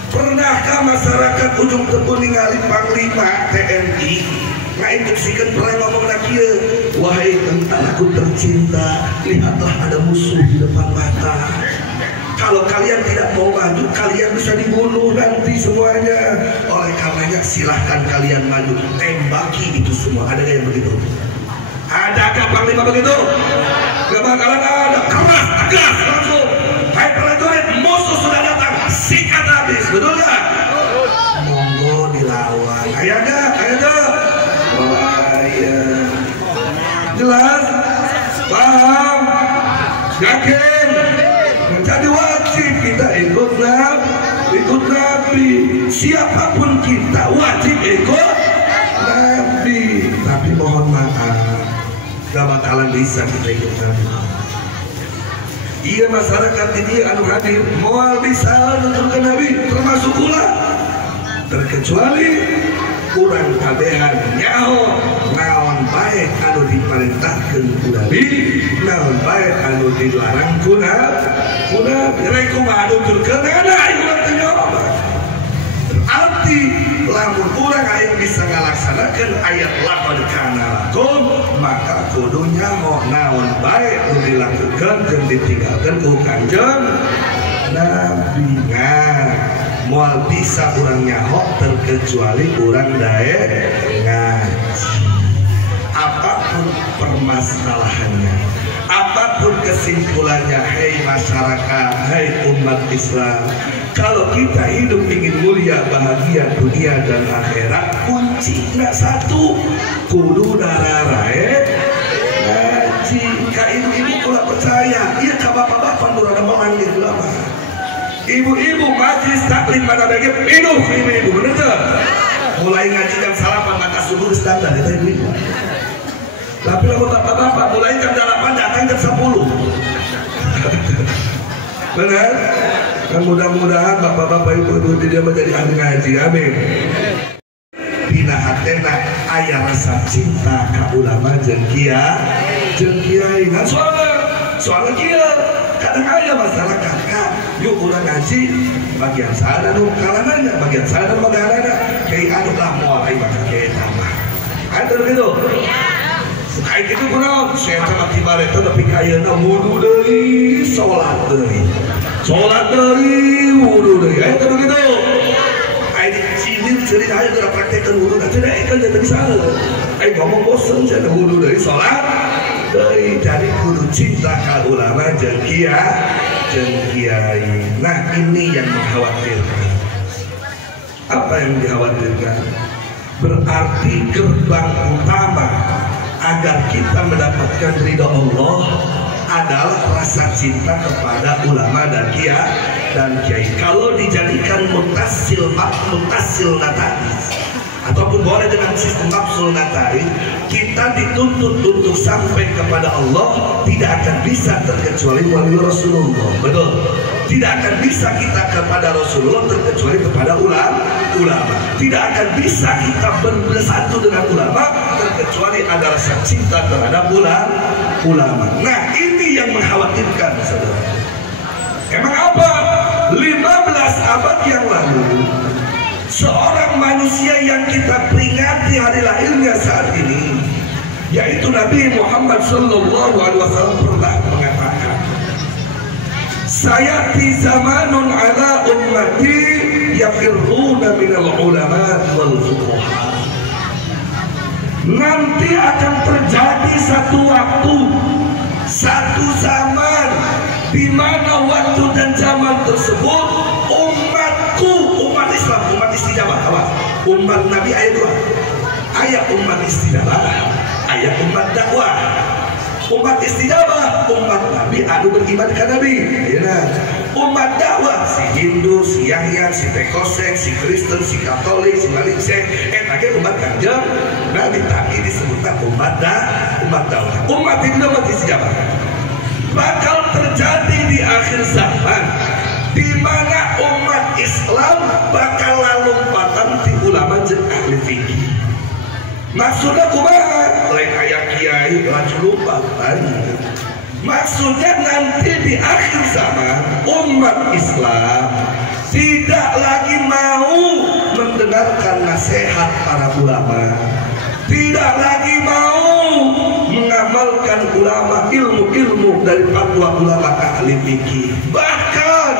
Pernahkah masyarakat ujung tebun ningali panglima TNI ngainstruksikan perang ngomong nakia, wahai tentaraku tercinta, lihatlah ada musuh di depan mata. Kalau kalian tidak mau maju, kalian bisa dibunuh nanti semuanya. Oleh karenanya silahkan kalian maju, tembaki itu semua. Ada yang begitu? Adakah panglima begitu? Gak bakalan ada. Keras, tegas, langsung. Hai prajurit, musuh sudah datang, sikat habis, betul gak? Monggo dilawan. Ayahnya. Jelas? Paham? Yakin? Jadi wajib kita ikut Nabi. Siapapun kita wajib ikut Nabi. Tapi mohon maaf, gak bakalan bisa kita ikut Nabi. Iya masyarakat ini anu hadir moal bisa nuturkeun Nabi termasuk pula, terkecuali kurang kabehan nyaho naon baik anu diperintahkeun ku Nabi, naon baik anu dilarang ku Nabi. Rek kumaha nuturkeun ana ieu teh nyaho. Arti lamun urang aya bisa ngalaksanakeun ayat laqad kana lakum maka kudu nyaho naon bae nu dilakukeun jeung ditinggalkeun ku Kanjeng Nabi. Moal bisa urang nyaho terkecuali urang dae ngaji. Apapun permasalahannya, apapun kesimpulannya, hei masyarakat, hei umat Islam, kalau kita hidup ingin mulia, bahagia dunia dan akhirat, kuncinya satu, kudu dararae ngaji. Ka ibu-ibu kula percaya, iya ka bapak-bapak nurana memanggil ulama. Ibu-ibu majlis taklim pada bagian minum ibu-ibu, bener tuh? Mulai ngaji jam 8 maka subuh standar itu ibu-ibu. Tapi kalau bapak-bapak mulai jam 8 datang jam 10. Benar? Dan mudah-mudahan bapak-bapak ibu-ibu tidak menjadi ahli ngaji. Amin. Dina hatena aya rasa cinta ka ulama jeung kiai. Nah soalnya kieu kadang aya masyarakat kan yuk urang ngaji bagian sana nu kalangannya bagian sana magarana kiai anu lah moal ai bakal kiai tambah. Ada gitu. Kayak gitu kunaon saya sama tibare teh tapi kayeuna wudu deui salat deui wudu deui aya teh gitu aya cilir ceurik aya geura praktekkeun wudu da teh eta teh bisa aya ngomong bosen cenah wudu deui salat deui. Jadi kudu cinta ka ulama jeung kiai. Nah ini yang mengkhawatirkan. Apa yang dikhawatirkan? Berarti gerbang utama agar kita mendapatkan ridho Allah adalah rasa cinta kepada ulama dan kiai. Kalau dijadikan mutasil nataris ataupun boleh dengan sistem mafsul nataris, kita dituntut untuk sampai kepada Allah tidak akan bisa terkecuali melalui Rasulullah. Betul? Tidak akan bisa kita kepada Rasulullah terkecuali kepada ulama. Tidak akan bisa kita bersatu dengan ulama terkecuali ada rasa cinta terhadap ulama. Nah ini yang mengkhawatirkan saudara. Emang apa? 15 abad yang lalu seorang manusia yang kita peringati hari lahirnya saat ini, yaitu Nabi Muhammad SAW pernah mengatakan, sayati zamanun ala ummati yafirruna minal ulama wal fuqaha. Nanti akan terjadi satu waktu, satu zaman, di mana waktu dan zaman tersebut umatku, umat Islam, umat istijabah, umat Nabi ayat 2, ayat umat istijabah, ayat umat dakwah. Umat istijabah, umat Nabi anu beriman ke Nabi. Umat dakwah, si Hindu, si Yahya, si Pekosek, si Kristen, si Katolik, si Malaysia, lagi umat Kanjeng Nabi. Tapi disebutkan umat dakwah. Umat itu umat istijabah. Bakal terjadi di akhir zaman, di mana umat Islam bakal lompatan di ulama jeung ahli fikih. Maksudnya kumaha? Lain ayat kiai laju lupa lagi. Maksudnya nanti di akhir zaman umat Islam tidak lagi mau mendengarkan nasihat para ulama, tidak lagi mau mengamalkan ulama ilmu-ilmu dari fatwa ulama ahli fikih. Bahkan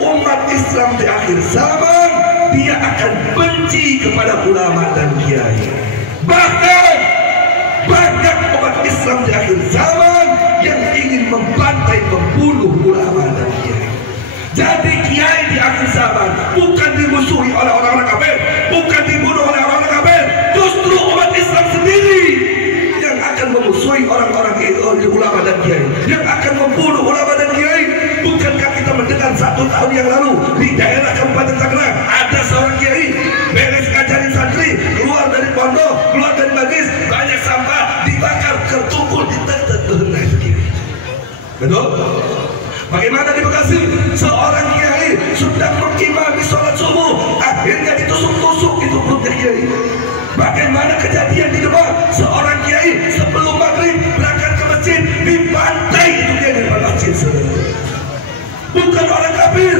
umat Islam di akhir zaman dia akan benci kepada ulama dan kiai. Bahkan banyak umat Islam di akhir zaman yang ingin membantai, membunuh ulama dan kiai. Jadi kiai di akhir zaman bukan dimusuhi oleh orang-orang kafir, bukan dibunuh oleh orang-orang kafir, justru umat Islam sendiri yang akan memusuhi orang-orang ulama dan kiai, yang akan membunuh ulama dan kiai. Bukankah kita mendengar 1 tahun yang lalu di daerah Kabupaten Tangerang ada seorang kiai beres ngajarin santri, keluar dari pondok, keluar dari majlis, banyak sampah dibakar, tertumpul di nah itu kiai. Betul? Bagaimana di Bekasi seorang kiai sudah mengimami sholat subuh, akhirnya ditusuk-tusuk itu perutnya kiai. Bagaimana kejadian di Demak seorang kiai sebelum maghrib berangkat ke masjid dibantai itu kiai di depan masjid. Bukan orang kafir,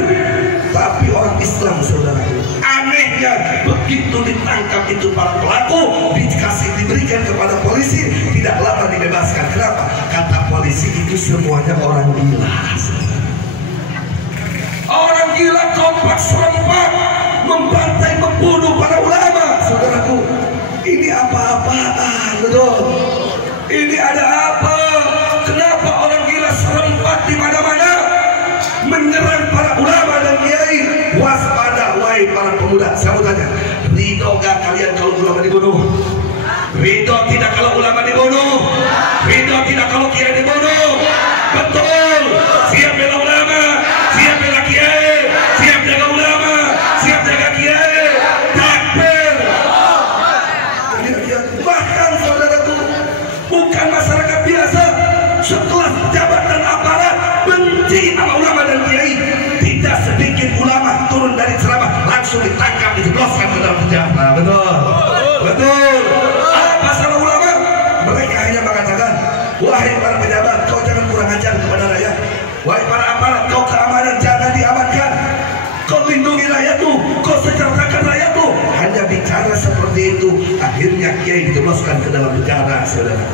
tapi orang Islam saudaraku. Anehnya begitu ditangkap itu para pelaku, diberikan kepada polisi, tidak lama dibebaskan. Kenapa? Kata polisi itu semuanya orang gila. Orang gila kompak serempak membantai, membunuh para ulama. Saudaraku, ini apa-apaan, betul? Ini ada apa? Kenapa orang gila serempak di mana-mana menyerang para ulama dan kiai? Waspada wahai para pemuda. Saya mau tanya, ridho gak kalian kalau ulama dibunuh? Ridho tidak kalau ulama dibunuh? Ridho tidak kalau kiai dibunuh? Betul. Siap bela ulama, siap bela kiai, siap jaga ulama, siap jaga kiai. Takbir. Bahkan saudaraku, bukan masyarakat biasa, setelah jabatan aparat benci sama ulama dan kiai. Tidak sedikit ulama turun dari ceramah langsung ditangkap, dijebloskan ke dalam penjara. Betul, betul. Apa salah ulama? Mereka hanya mengatakan, wahai para pejabat, kau jangan kurang ajar kepada rakyat. Wahai para aparat, kau keamanan jangan diamankan. Kau lindungi rakyatmu, kau sejahterakan rakyatmu. Hanya bicara seperti itu, akhirnya kiai dijebloskan ke dalam penjara, saudara.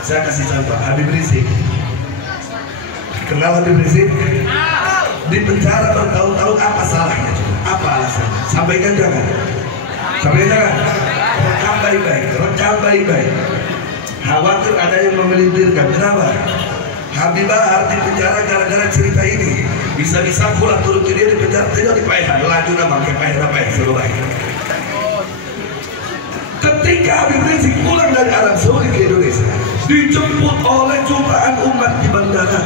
Saya kasih contoh, Habib Rizik. Kenal Habib Rizik? Di penjara bertahun-tahun, apa salahnya? Apa alasannya? Sampaikan jangan. Sampaikan jangan. Rekam baik-baik, rekam baik-baik. Khawatir ada yang memelintirkan. Kenapa? Habib Bahar di penjara gara-gara cerita ini. Bisa-bisa pulang turun ke dia di penjara, tidak dipayahan. Lanjut nama ke payahan selesai. Ketika Habib Rizik pulang dari Arab Saudi ke Indonesia, dijemput oleh jutaan umat di bandara.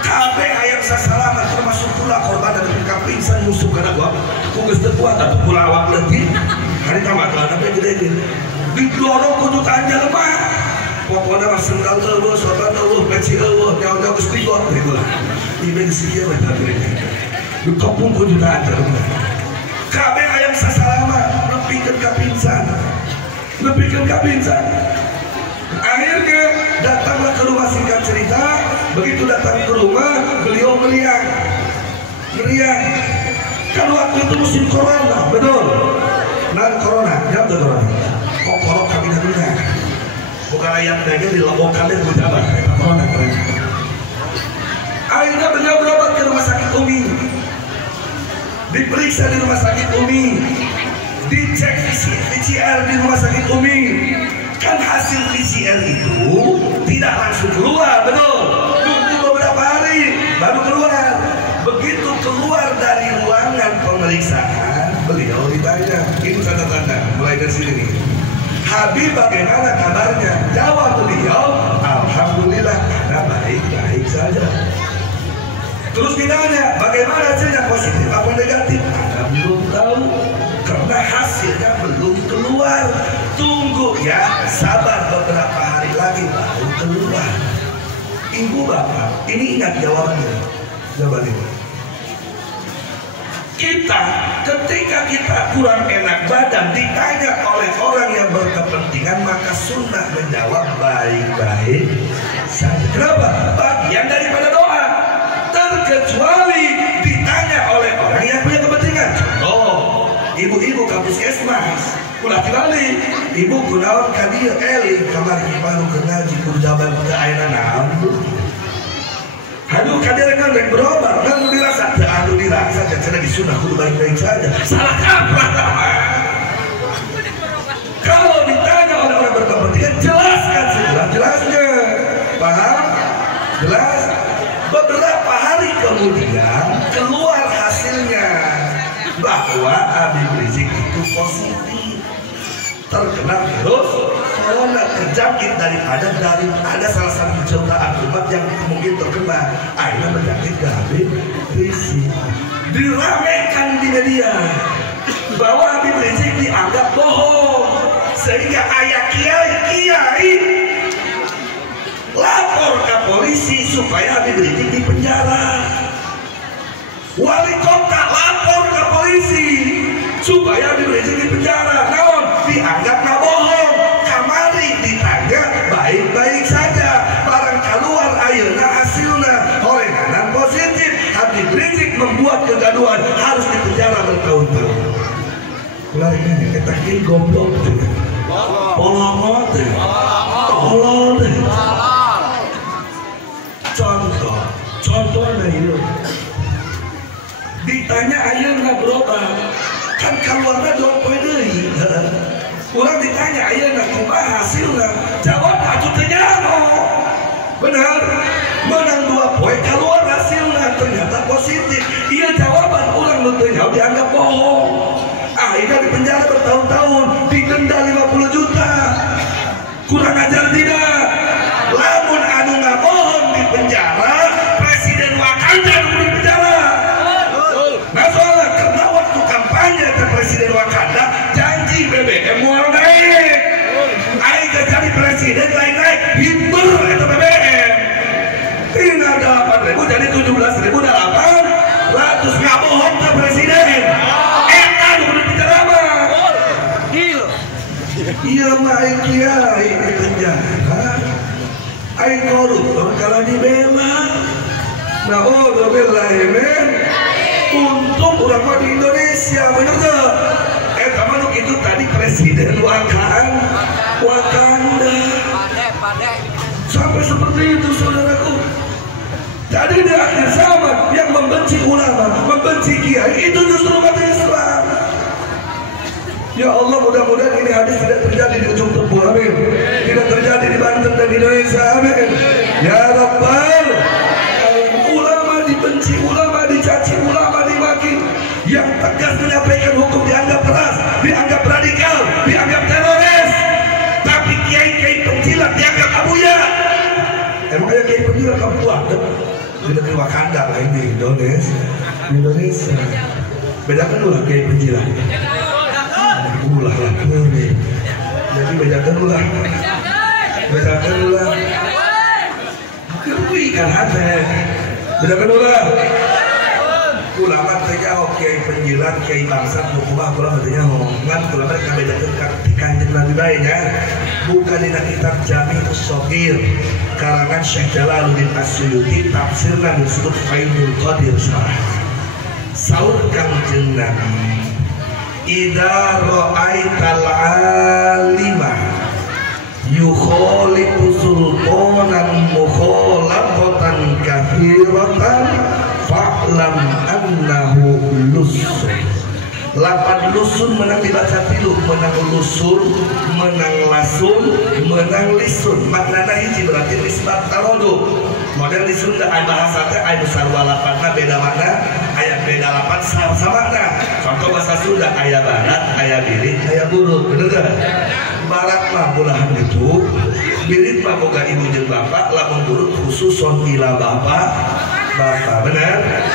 Kabeh hayang sasalamat, termasuk pula korban dan pingsan musuh karena gua kugus terkuat atau pula awak letih. Hari tamat lah, tapi gede-gede didorong ke jutaan lemah. Pokoknya mas sendal Allah, sobat Allah, peci Allah, jauh-jauh ke stikot, itulah. Ini sekian macam ini. Dikepung ke jutaan lemah. Kabeh hayang sasalamat, lebihkan kapinsan. Akhirnya datanglah ke rumah, singkat cerita. Begitu datang ke rumah, beliau meriang. Kan waktu itu musim corona, betul? Nah, corona, jam tuh corona. Kok korok kabinetnya? Bukan ayam daging dilakukan dan berjabat. Corona keren. Akhirnya beliau berobat ke rumah sakit Umi. Diperiksa di rumah sakit Umi. Dicek PCR di rumah sakit Umi. Kan hasil PCR itu tidak langsung keluar, betul? Tunggu beberapa hari baru keluar. Begitu keluar dari ruangan pemeriksaan, beliau ditanya, ini tanda-tanda mulai dari sini nih. Habib bagaimana kabarnya? Jawab beliau, alhamdulillah, ada baik-baik saja. Terus ditanya, bagaimana hasilnya, positif apa negatif? Anda belum tahu. Karena hasilnya belum keluar. Tunggu ya, sabar beberapa hari lagi baru keluar. Ibu bapak, ini ingat jawabannya. Jawabannya. Ketika kita kurang enak badan ditanya oleh orang yang berkepentingan, maka sunnah menjawab baik-baik saja. Kenapa? Bagian daripada doa. Terkecuali ditanya oleh orang yang punya kepentingan. Contoh, ibu-ibu kampus Esmas, ulah kembali, ibu kunaon kadir Eli kamar baru ke ngaji kurjaban ke aina naon. Aduh kadir kan rek berobat, kan dirasa, aduh dirasa, jangan disunah kudu baik-baik saja. Salah kaprah. Kalau ditanya oleh orang berkepentingan, jelaskan sejelas-jelasnya. Paham? Jelas? Beberapa hari kemudian keluar hasilnya bahwa Habib Rizik itu positif, terkena virus corona, terjangkit daripada ada salah satu jutaan umat yang mungkin terkena, akhirnya menjangkit ke Habib Rizik. Diramaikan di media bahwa Habib Rizik dianggap bohong, sehingga ayah kiai lapor ke polisi supaya Habib Rizik dipenjara. Wali kota lapor ke polisi supaya Habib Rizik dipenjara. Namun dianggap nggak bohong. Kamari ditanya baik-baik saja. Barang keluar ayeuna hasilnya horenganan positif. Habib Rizik membuat kegaduhan harus dipenjara bertahun-tahun. Ulah ini kita kiri goblok, polongot, tolol. Contohnya itu. Ditanya ayeuna berobat, kan keluarga 2 poe deui. Urang ditanya ayeuna kumaha hasilna, jawab atuh teu nyaho. Benar, menang 2 poe keluar hasilna ternyata positif. Iya jawaban urang nu teu nyaho dianggap bohong. Akhirnya di penjara bertahun-tahun, didenda 50 juta. Kurang ajar tidak? Lamun anu ngabohong di penjara, Presiden Wakanda di penjara. Nah soalnya karena waktu kampanye ke Presiden Wakanda janji BBM mau naik. Aing jadi presiden naik hiber itu BBM. Ini ada 8.000 jadi 17.800 ngabohong ke presiden. Enak udah bicara mah. Iya mah aing kiai di penjara. Aing koruptor kalah dibela. Nah men. Untung orang mah di Indonesia, bener tuh. Kamu itu tadi Presiden Wakanda. Sampai seperti itu saudaraku. Jadi di akhir zaman yang membenci ulama, membenci kiai itu justru umat Islam. Ya Allah, mudah-mudahan ini hadis tidak terjadi di ujung Tepur, amin. Tidak terjadi di Banten dan Indonesia, amin. Ya Rabbal, ulama dibenci, ulama dicaci, ulama dimaki. Yang tegas menyampaikan hukum dianggap keras, dianggap radikal, dianggap teroris. Tapi kiai-kiai penjilat dianggap abuya. Emangnya kiai penjilat kamu ada? Di negeri Wakanda lah ini Indonesia. Bedakan dulu lah kiai penjilat. Ulah lah ini. Jadi bedakan dulu lah. Kerui kan hati. Bedakan dulu lah. Ulama terjauh kiai penjilat, kiai bangsat, hukumah ulama terjauh. Ngan ulama mereka bedakan kanjeng Nabi baiknya. Bukan di kitab Jami'us Shaghir karangan Syekh Jalaluddin As-Suyuti tafsirna disebut Faidul Qadir Sarah. Saur kanjeng Nabi, idza ra'aital alima yukhaliqu sultanan mukhalaqatan kathiratan fa'lam annahu lusun. Lapan lusun menang dibaca tilu, menang lusun, menang lasun, menang lisun. Maknana hiji berarti nisbat tarodu. Model di Sunda ada bahasa teh aya sarua lapanna beda makna, aya beda lapan sama makna. Contoh bahasa Sunda aya barat, aya birit, aya burut. Bener enggak? Barat mah bulahan itu, birit mah boga ibu jeung bapak, lamun burut khusus son ila bapak. Benar?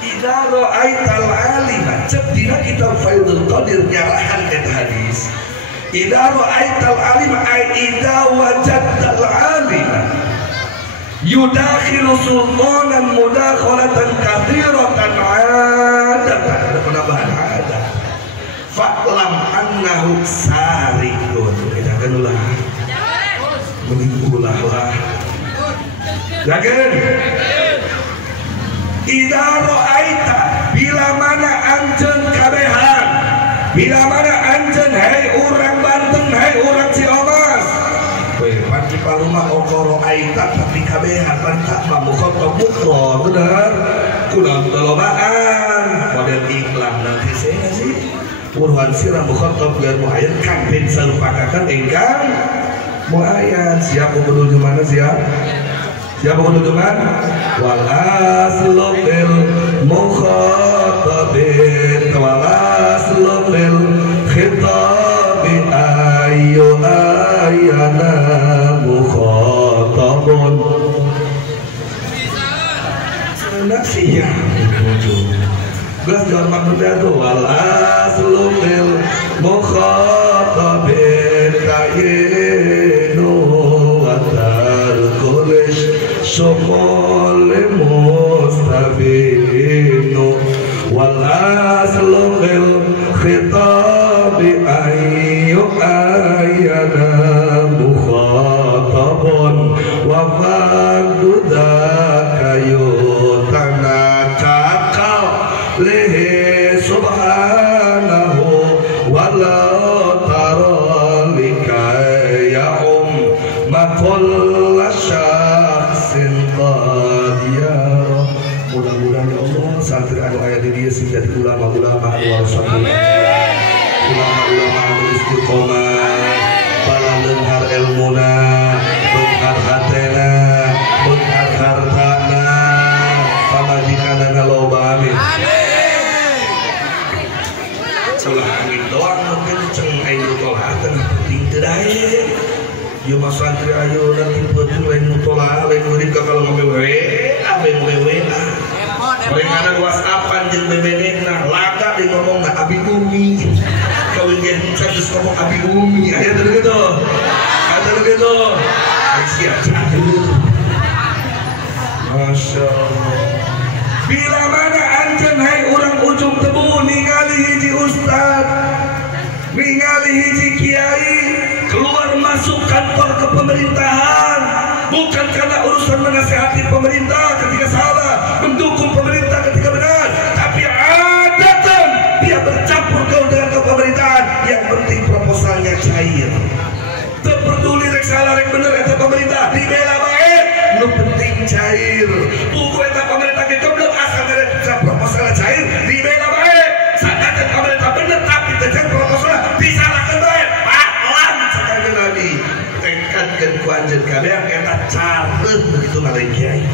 Idza ra'aital alima, cek dina kitab Faidul Qadir nyarahan eta hadis. Idza ra'aital alima ai idza wajadtal alima yudakhilu sultanan mudakhalatan kathiratan adatan. Ada penambahan adat. Fa'lam annahu sarikun. Kita kan ulah. Meninggulah lah. Yakin? Idza ra'aita, bila mana anjeun kabehan, bila mana anjeun hai urang Banten, hai urang Ciamas. Weh, pan di parumah okoro aita tapi kabehan pan tak mamukot pemukro, bener. Kunaon telobaan, model iklan nanti saya sih. Purwan sirah mukhotob biar muayyan kampen salupakakan engkang muayyan. Siap menuju mana siap? Siapa kedudukan? Wal aslu fil mukhatabin wal aslu fil khitabi ayu ayana mukhatabun. Nak siap gelas jangan maksudnya tuh wal aslu fil mukhatabin tayinu wa tarkulish Sokol mustabinu wal aslu fil khitabi ayyu ayyana mukhatabun wa fadudaka yutana subhanahu wa la taralika ya makul syaksin qadiyara. Mudah-mudahan ya Allah santri anu aya di dieu sing jadi ulama-ulama anu warosatul ulama-ulama anu istiqomah para leunghar ilmuna leunghar hatena leunghar hartana pamajikanana loba amin. Celah angin doang mungkin ceng aing tolak penting teu dae. Yo mas santri ayo nanti betul lain mutola lain murid kalau ngewe abe ngewe mereka ada whatsappan jeung bebenekna laga di ngomong na abi umi kawin gen terus ngomong abi umi aya teu gitu siap catur masya Allah. Bila mana anjeun hai urang ujung tebu ningali hiji ustad ningali hiji kiai keluar masuk kantor ke pemerintahan bukan karena urusan menasihati pemerintah ketika salah, mendukung pemerintah ketika benar, tapi adatan dia bercampur gaul dengan pemerintahan. Yang penting proposalnya cair, terpeduli rek salah rek bener eta pemerintah dibela bae, nu penting cair. Buku eta pemerintah goblok asal ada proposalnya cair dibela bae, sadakan pemerintah bener tapi teu proposalnya disalahkeun bae. Tekadkan ku anjeun kabeh eta careun begitu mari kiai.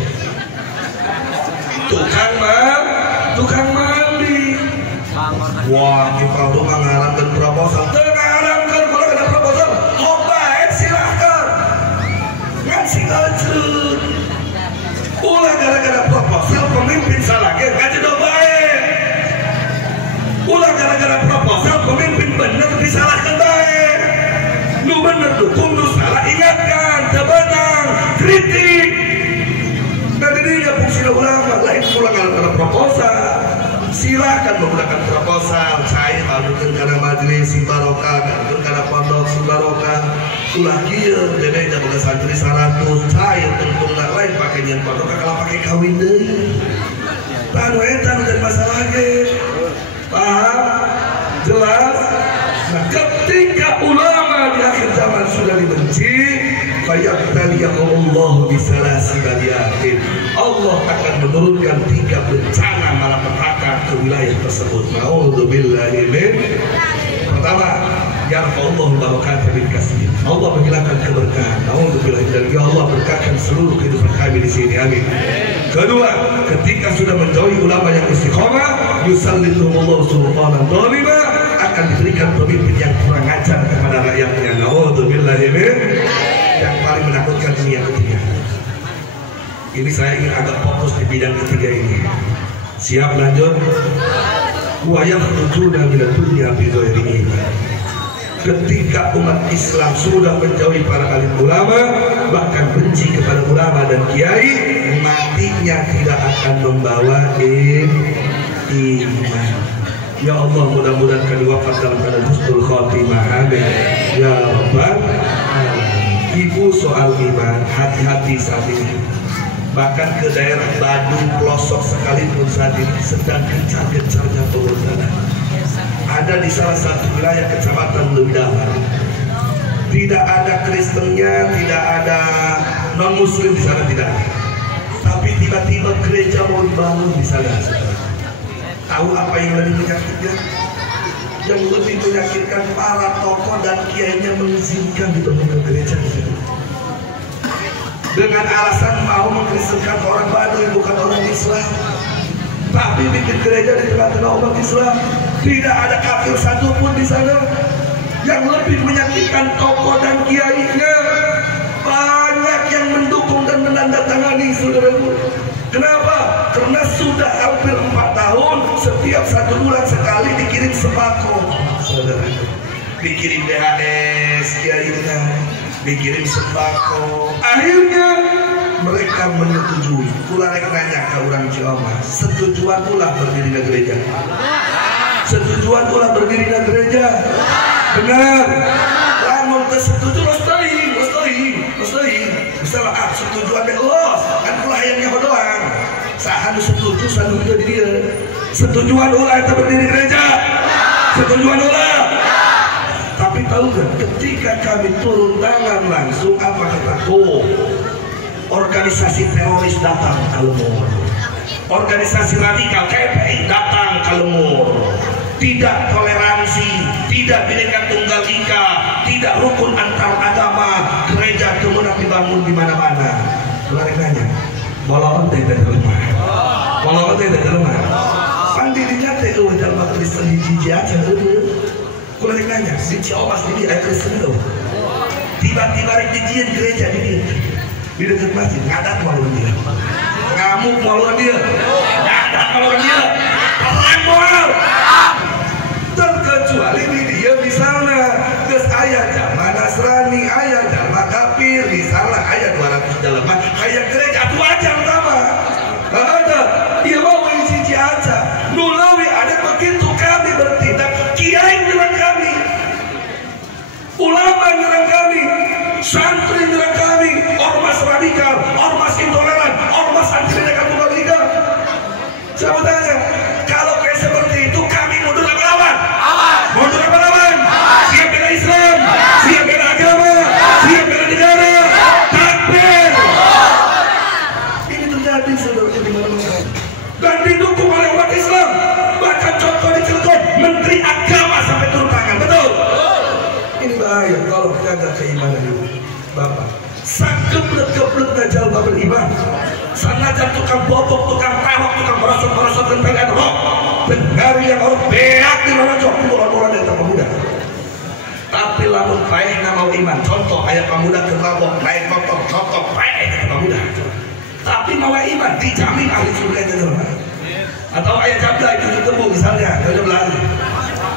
Tukang mandi. Wah, kita tuh ngarankeun proposal. Teu ngarankeun kudu ada proposal. Oh bae silahkan. Ngan sing ajeun. Ulah gara-gara proposal pemimpin salah ge ajeun bae. Ulah gara-gara proposal pemimpin bener disalahkeun bae. Nu bener dukung, nu salah ingatkan, tebenang, kritik. Dan ini ya fungsi ulama lain pula kalau proposal. Silakan menggunakan proposal cair mungkin karena majelis si barokah, mungkin karena pondok si barokah. Ulah kieu dene da boga santri 100 cair tentu lain pakai nyen pondok kalau pakai kawin deui. Anu eta jadi masalah ge. Paham? Jelas? Nah, ketika ulama di akhir zaman sudah dibenci, fayabtaliyahumullahu bisalasi baliyatin. Allah akan menurunkan 3 bencana malapetaka ke wilayah tersebut. Na'udzubillahi min. Pertama, yarfa'ullahu barakatuh bil kasih. Allah menghilangkan keberkahan. Na'udzubillahi min. Ya Allah berkahkan seluruh kehidupan kami di sini. Amin. Kedua, ketika sudah menjauhi ulama yang istiqomah, yusallituhumullahu sultanan dhalima, akan diberikan pemimpin yang kurang ajar kepada rakyatnya. Na'udzubillahi min. Yang paling menakutkan dunia ketiga. Ini saya ingin agak fokus di bidang ketiga ini. Siap lanjut? Wa yakhrujuna minad dunya bi ghairi iman. Ketika umat Islam sudah menjauhi para alim ulama, bahkan benci kepada ulama dan kiai, matinya tidak akan membawa iman. Ya Allah, mudah-mudahan kami wafat dalam keadaan husnul khotimah. Amin. Ya Rabbal alamin. Ibu soal iman, hati-hati saat ini. Bahkan ke daerah Badung pelosok sekalipun saat ini sedang gencar-gencarnya pemurtadan. Ada di salah satu wilayah kecamatan Lundahar. Tidak ada Kristennya, tidak ada non-Muslim di sana, tidak. Tapi tiba-tiba gereja mau dibangun di sana. Tahu apa yang lebih menyakitkan? Yang lebih menyakitkan para tokoh dan kiainya mengizinkan dibangun gereja di sana. Dengan alasan mau mengkristenkan orang Baduy bukan orang Islam. Tapi bikin gereja di tengah-tengah umat Islam. Tidak ada kafir satupun di sana. Yang lebih menyakitkan tokoh dan kiainya, banyak yang mendukung dan menandatangani, saudaraku. Kenapa? Karena sudah hampir 4 tahun setiap 1 bulan sekali dikirim sembako, saudara. Dikirim DHS kiainya, dikirim sembako. Akhirnya mereka menyetujui. Pula mereka nanya ke orang Ciamas, setujuan pula berdirinya gereja. Setujuan pula berdirinya gereja. Benar. Lamun setuju mesti. Misalnya setujuan deh los, kan pula hayangnya doang. Sahan setuju, sahan udah dia. Setujuan ulah itu berdiri gereja. Setujuan ulah. Tapi tahu gak, ketika kami turun tangan langsung apa kataku? Organisasi teroris datang ke Lemur, organisasi radikal KPI datang ke Lemur. Tidak toleransi, tidak Bhinneka Tunggal Ika, tidak rukun antar agama, gereja kemudian dibangun di mana-mana. Keluarga nanya, bolong tidak rumah, bolong tidak rumah. Pandi dinyata itu dalam Kristen hiji aja dulu. Keluarga nanya, si Ciomas ini ayat Kristen itu. Tiba-tiba dijian gereja di dekat masjid, ngadat malu dia, ngamuk malu dia, ngadat malu dia, perang moral. Terkecuali di dia misalnya, terus ayat zaman Nasrani, ayat zaman kafir, misalnya ayat 208, ayat gereja itu aja utama. Ada, dia mau isi aja, nulawi ada begitu kami bertindak, kiai nyerang kami, ulama nyerang kami, santri nyerang kami, ormas radikal, ormas intoleran, ormas anti Bhinneka Tunggal Ika. Saya tanya, kalau kayak seperti itu kami mundur apa lawan? Mundur apa lawan? Siap bela Islam, siap bela agama, siap bela negara. Takbir. Ini terjadi saudara di mana-mana dan didukung oleh umat Islam. Bahkan contoh di Cilegon, Menteri Agama sampai turun tangan, betul? Ini bahaya kalau jaga keimanan itu. Bapak, sakeblek-keblek dajal babel iman. Sanajan tukang bobok, tukang tahok, tukang merosot-merosot tentang roh. Dengar yang orang beak di mana jok orang-orang dari pemuda. Tapi lamun baik nama iman. Contoh ayat pemuda kerbabok naik motor, contoh baik pemuda. Tapi mau iman dijamin ahli surga itu. Atau ayat jabla itu ketemu misalnya, ada belanja.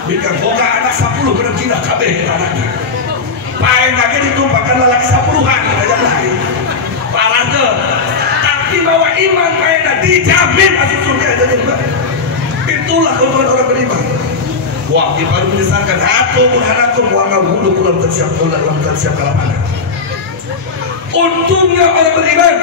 Berikan boga anak 10 benar tidak kabeh anaknya. Paling lagi ditumpahkan lelaki 10-an aja lain. Parah tuh. Tapi bawa iman kayaknya dijamin masuk surga aja juga. Itulah keutamaan orang beriman. Wah, kita baru menyesatkan hatu burhanakum wa ngawudu kulam tersiap dalam tersiap kalamana. Untungnya orang beriman,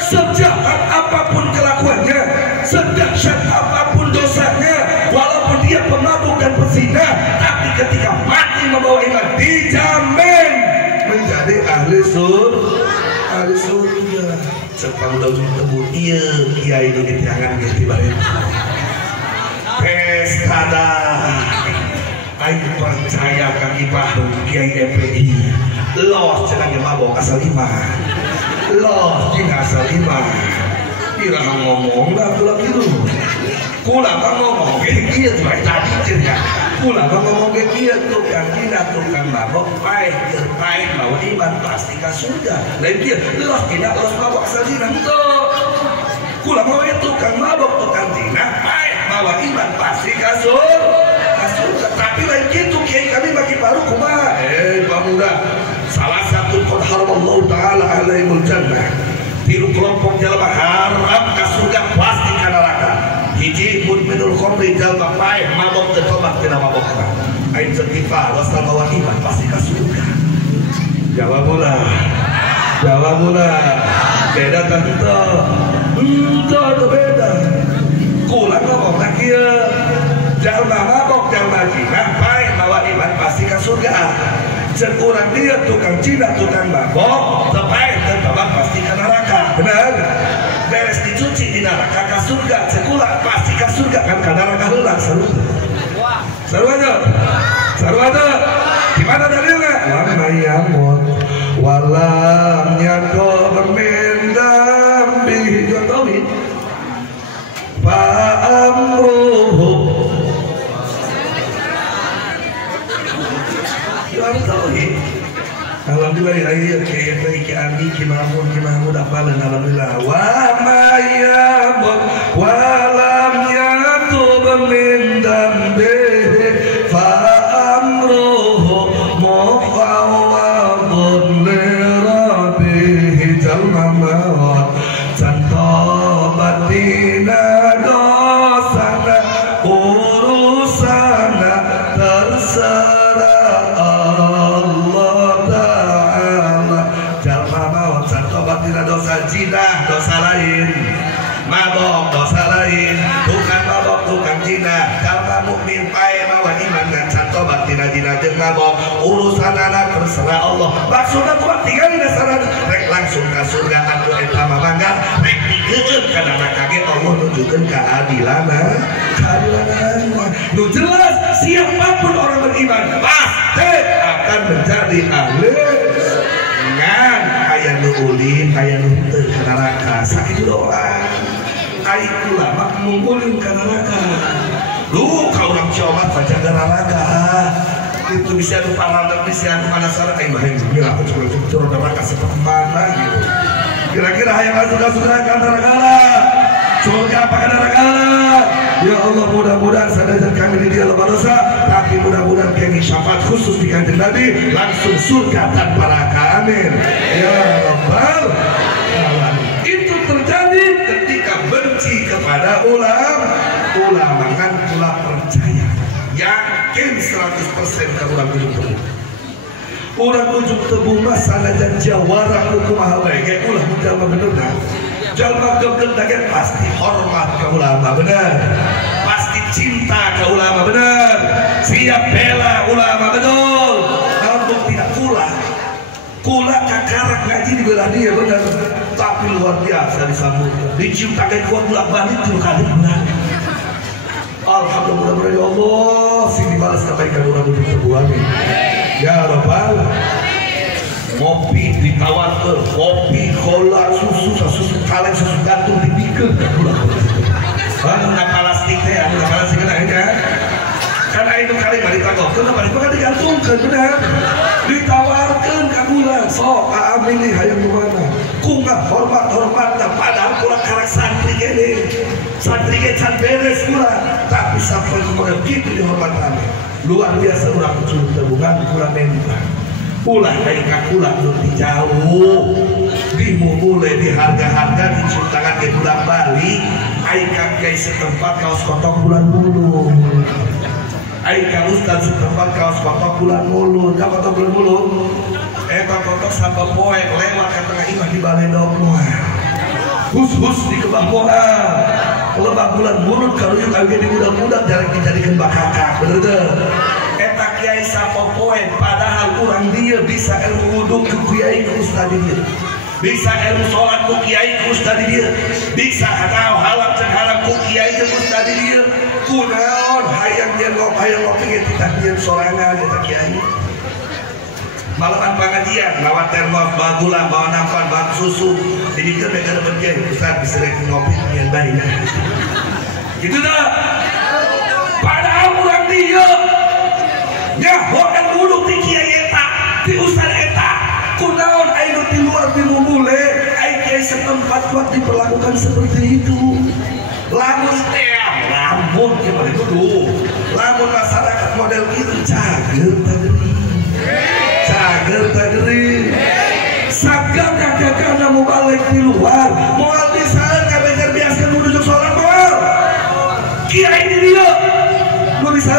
sejahat apapun kelakuannya, sedahsyat apapun dosanya, walaupun dia pemabuk dan pezina, tapi ketika mati membawa iman dijamin menjadi ahli surga. Sepang daun tebut iya kiai itu di tiangan gitu bareng. Pestada, ayo percaya kaki bahu kiai FPI. Loh cenah mabok asal imah. Loh tinggal asal imah. Iraha ngomong lah kula gitu. Kula mah ngomong kayak gitu tadi cerita. Kula mah ngomong kayak gitu kan tidak tukang mabok baik terbaik bahwa iman pasti ke surga. Lain dia loh tidak loh mabok asal zina tuh. Kula mau itu tukang mabok tukang zina baik bahwa iman pasti ke surga. Tapi lain gitu kiai kami bagi baru kumaha. Pemuda salah satu qad haramallahu taala alaihul jannah. Tiru kelompok jalma haram ke surga pasti ke neraka. Hiji mudminul khamri jalma paeh mabok teu tobat tina mabokna. Ain istighfar wasal bawa iman pasti ke surga. Jawabula. Beda kan itu. Itu beda. Kula ngomong nak kieu. Jalma mabok jalma zina paeh bawa iman pasti ke surga. Cek urang dia tukang cina tukang mabok tepaeh teu tobat pasti ke neraka. Benar? Beres dicuci di neraka ke surga, cekulah pasti ke surga kan ke neraka heula seru aja gimana dalilnya lama yamut walam yakul min dambi tauhid fa amruhu tauhid. Alhamdulillah ya iya ki Andi ki Mahmud apalan alhamdulillah wa ma yabud wa lam yatub min dambi fa amruhu mufawwadun li rabbih jalma mawad cantobatina dosana urusana terserah dosa zina, dosa lain mu'minah jalma mukmin pae mawa iman dan tobat tina dina jeung mabok urusanana terserah Allah maksudna kumaha tinggal dasarna rek langsung ka surga anu eta mangga rek digeueun ka neraka ge Allah nunjukkeun keadilanna nu jelas siapapun orang beriman pasti akan menjadi ahli ngan aya nu ulin aya nu teu ka neraka sakitu doang ai ulama mungkulin ka neraka lu ka urang ciomat baca neraka itu bisa anu parangan bisa anu panasara ai mah mila aku coba neraka seperti mana gitu kira-kira hayang masuk ka neraka surga apa ka neraka ya Allah mudah-mudahan sadar kami di dia lepas dosa tapi mudah-mudahan kami syafaat khusus di kanjeng Nabi langsung surga tanpa neraka amin ya Rabbal alamin itu terjadi ketika benci kepada ulama kan ulah percaya yakin 100% ke urang ujung tebu urang ujung tebu mah sanajan jawara kumaha bae ge ulah jalma benerna jalma geblek ge pasti hormat ke ulama bener pasti cinta ke ulama bener siap bela ulama betul namun tidak kula kakarak ngaji di belah dia bener tapi luar biasa disambut diciptakan kuat bolak balik 3 kali benar alhamdulillah ya Allah sing dibalas kebaikan urang ujung tebu amin ya Rabbal ngopi ditawarkan kopi cola susu kaleng susu gantung dipikeun ka ulah anu plastik teh anu plastik kana kan itu kali mah ditangkapkeun mah mah digantungkeun bener ditawarkeun ka ulah sok aamili hayang nu mana kunggah hormat-hormatna padahal kurang karek santri ge can beres kurang tapi sampai kepada gitu dihormatan luar biasa urang ujung tebu kan kula mentah ulah kayak kakulah lebih jauh dimulai di harga-harga diciptakan ke bulan Bali aikan guys setempat kaos kotok bulan bulu aikan ustaz setempat kaos kotok bulan bulu apa kotok bulan bulu kotok sampai poek lewat ke tengah imah di balai doang hus di kebah moha lebah bulan bulu kalau yuk agak di budak-budak jarang dijadikan bakakak bener eta kiai sapopoen padahal kurang dia bisa ilmu wudhu ke kiai ku ustad dia bisa ilmu sholat ku kiai ku ustad dia bisa tahu halal cek haram ku kiai ku ustad dia kunaon hayang dia hayang ngopi ge ditadian sorangan eta kiai malaman pengajian lawat termos bawa gula bawa nampan bawa susu jadi mereka dapat kiai ustad bisa lagi ngopi yang baik gitu dah padahal kurang dia ya hokan wudhu di kiai eta di ustad eta kunaon ayo di luar di mumule ayo kiai setempat kuat diperlakukan seperti itu lamun lamun gimana itu lamun masyarakat model itu cager tageri sagam kakak mau balik di luar mau misalnya kabejar biasa wudhu sholat mau kiai di dia lu bisa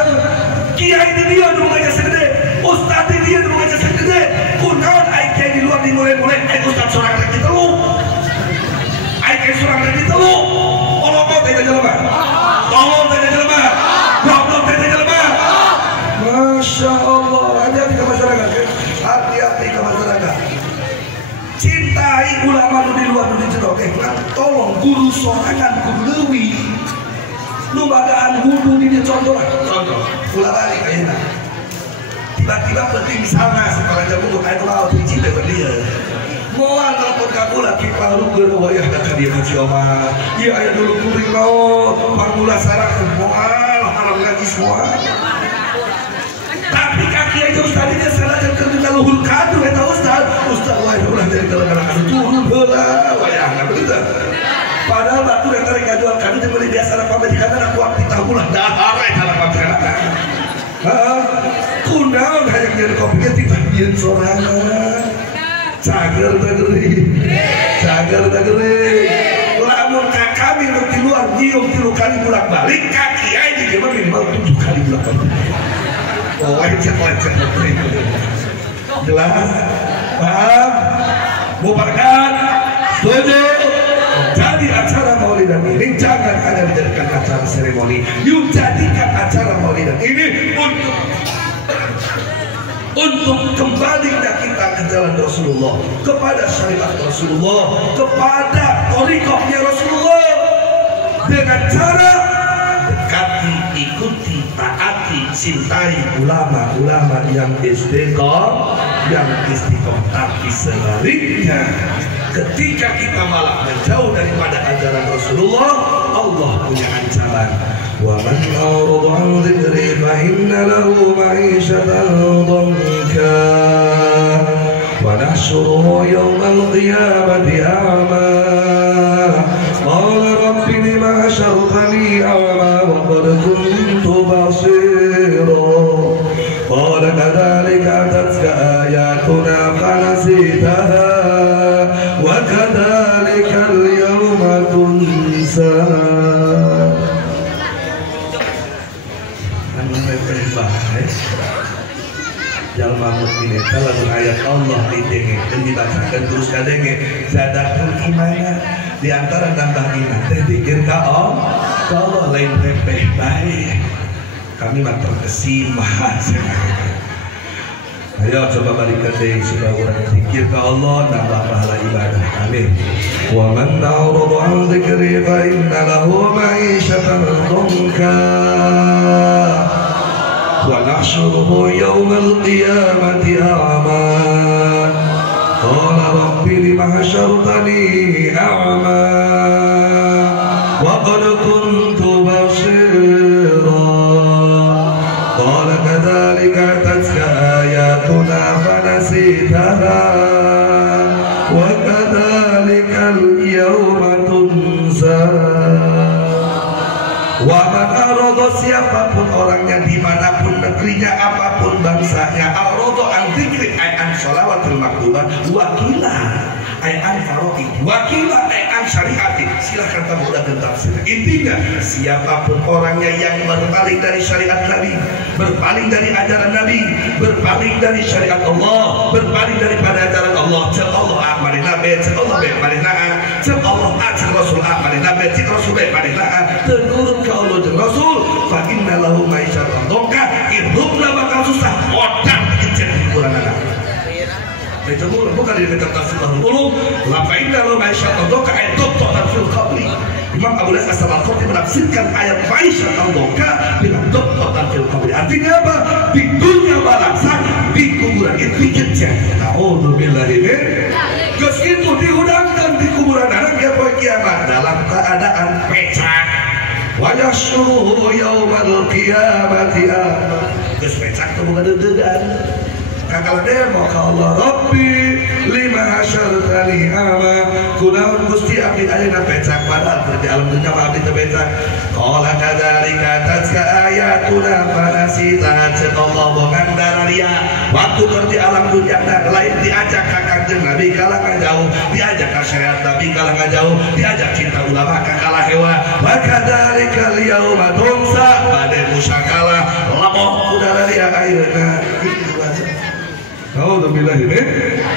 kiai di dia dulu aja segede ustad di dia dulu aja segede kunaon ai kiai di luar dimulai-mulai ai ustad seorang lagi telu ai kiai seorang lagi telu tolong teh jelema tolong teh jelema goblok teh jelema masya Allah hati-hati ke masyarakat hati-hati ke masyarakat cintai ulama di luar di jero tolong guru sorangan kudu leuwih lu bagaan wudhu di dia contoh pula balik kayaknya tiba-tiba penting misalnya setelah jam wudhu kayak mau biji lewat dia moal telepon kamu lagi paru berwayah kata dia ngaji oma iya ayah dulu kuring laut pangula sarang moal haram lagi semua tapi kaki aja ustadnya salah dan kerja luhur kadu ya tahu ustad wayah ulah dari telengan turun bola wayah nggak begitu padahal batu yang tarik gadual kadu jadi biasa apa majikan anak waktu tahulah dahar kalau majikan kunaon hayang jadi kopinya dibandingin sorangan cager tageri lamun kami di luar nyium 3 kali bolak balik kaki aja dia minimal 7 kali bolak balik oh lecet jelas paham bubarkan setuju jadi acara maulidan ini jangan hanya dijadikan acara seremoni. Yuk jadikan acara maulidan ini untuk kembalinya kita ke jalan Rasulullah, kepada syariat Rasulullah, kepada thariqahnya Rasulullah, dengan cara dekati, ikuti, taati, cintai ulama-ulama yang istiqomah, tapi sebaliknya ketika kita malah menjauh daripada ajaran Rasulullah, Allah punya ancaman. Wa man a'rada 'an dzikri fa inna lahu ma'isyatan dhanka wa nahsyuruhu yawmal qiyamati a'ma. Qala rabbi lima hashartani a'ma wa qad kuntu basira. Qala kadzalika atatka ayatuna fanasitaha wa kadzalika al-yawma tunsa. Jalma mukmin eta lamun ayat Allah didenge dan dibacakan terus kadenge zadatul imana, di antara nambah iman teh zikir ka Allah lain repeh bae. Kami mah terkesima. Ayo coba balikan deh supaya orang zikir ke Allah nambah pahala ibadah. Amin. Wa man a'rada 'an dzikri fa inna lahu ma'isyatan dhanka wa nahsyuruhu yawmal qiyamati a'ma. Qala rabbi lima hasyartani a'ma wa qad kuntu basira. Qala kadzalika atatka ayatuna fanasitaha wa kadzalika al-yawma tunsa. Wa man arada, siapapun orangnya, dimanapun negerinya, apapun bangsanya, arada an dzikri ay an shalawatil maktubah wakilah ay an faraid wakilah ay an syariati. Silahkan kamu udah tafsir. Intinya siapapun orangnya yang berpaling dari syariat Nabi, berpaling dari ajaran Nabi, berpaling dari syariat Allah, berpaling daripada ajaran Allah, cek Allah amari nabi, cek Allah be marina, cek Allah cek Rasul amari nabi, cek Rasul be marina, tenurut ka Allah jeung Rasul, fa inna lahu ma'isyatan dhanka, hidupna bakal susah, otak dikejar hiburan anak. Itu bukan di kitab tafsir Al-Qulub, la fa inna lahu ma'isyatan dhanka ayat doktor fil qabri. Imam Abu Las As-Samarqandi menafsirkan ayat ma'isyatan dhanka dengan doktor fil qabri. Artinya apa? Di dunia balaksa, di kuburan itu dikejar. A'udzubillahi min. Geus itu diundangkan di kuburan anak ya poe kiamat dalam keadaan pecah. Wa yashruhu yaumal qiyamati a'ma. Geus pecah teh bukan deudegan. Kakala demo ka Allah Rabbi lima hasyartani a'ma. Kunaon Gusti abdi ayeuna pecah padahal di alam dunya mah abdi teu pecah. Qala kadzalika tatka ayatuna fanasita. Cek Allah bongan dararia waktu keur di alam dunya lain diajak ka Kanjeng Nabi kalangan jauh, diajak ka syariat Nabi kalangan jauh, diajak cinta ulama ka kalah hewa. Wa kadzalika al-yauma tunsa, bade musakala lamoh dararia ayeuna. Alhamdulillah.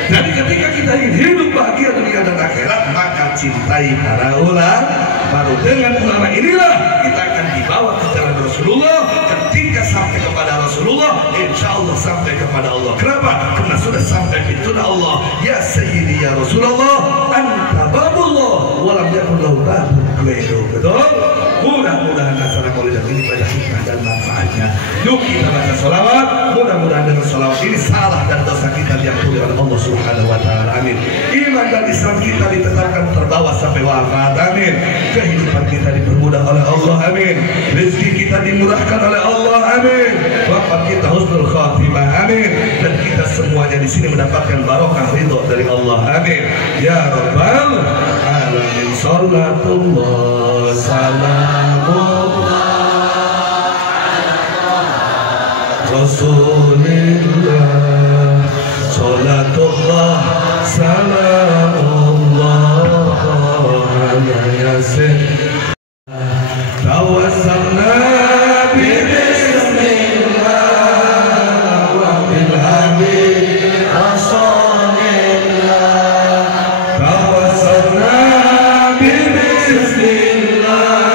Jadi ketika kita ingin hidup bahagia dunia dan akhirat, maka cintai para ulama. Baru dengan ulama inilah kita akan dibawa ke jalan Rasulullah. Ketika sampai kepada Rasulullah, insya Allah sampai kepada Allah. Kenapa? Karena sudah sampai pintunya Allah. Ya Sayyidi ya Rasulullah, anta babullah, walam yakun lahu babun ghairuh. Betul? Mudah-mudahan acara maulid ini banyak hikmah dan manfaatnya. Yuk kita baca sholawat. Mudah-mudahan dengan sholawat ini salah dan dosa kita diampuni oleh Allah Subhanahu wa taala. Amin. Iman dan Islam kita ditetapkan terbawa sampai wafat. Amin. Kehidupan kita dipermudah oleh Allah. Amin. Rezeki kita dimurahkan oleh Allah. Amin. Wafat kita husnul khatimah. Amin. Dan kita semuanya di sini mendapatkan barokah ridho dari Allah. Amin. Ya Rabbal alamin. Sallatullah salamullah Rasulillah. Salatullah salamullah ala yasin. Tawassalna bi bismillah wa bil habib rasulillah. Tawassalna bi bismillah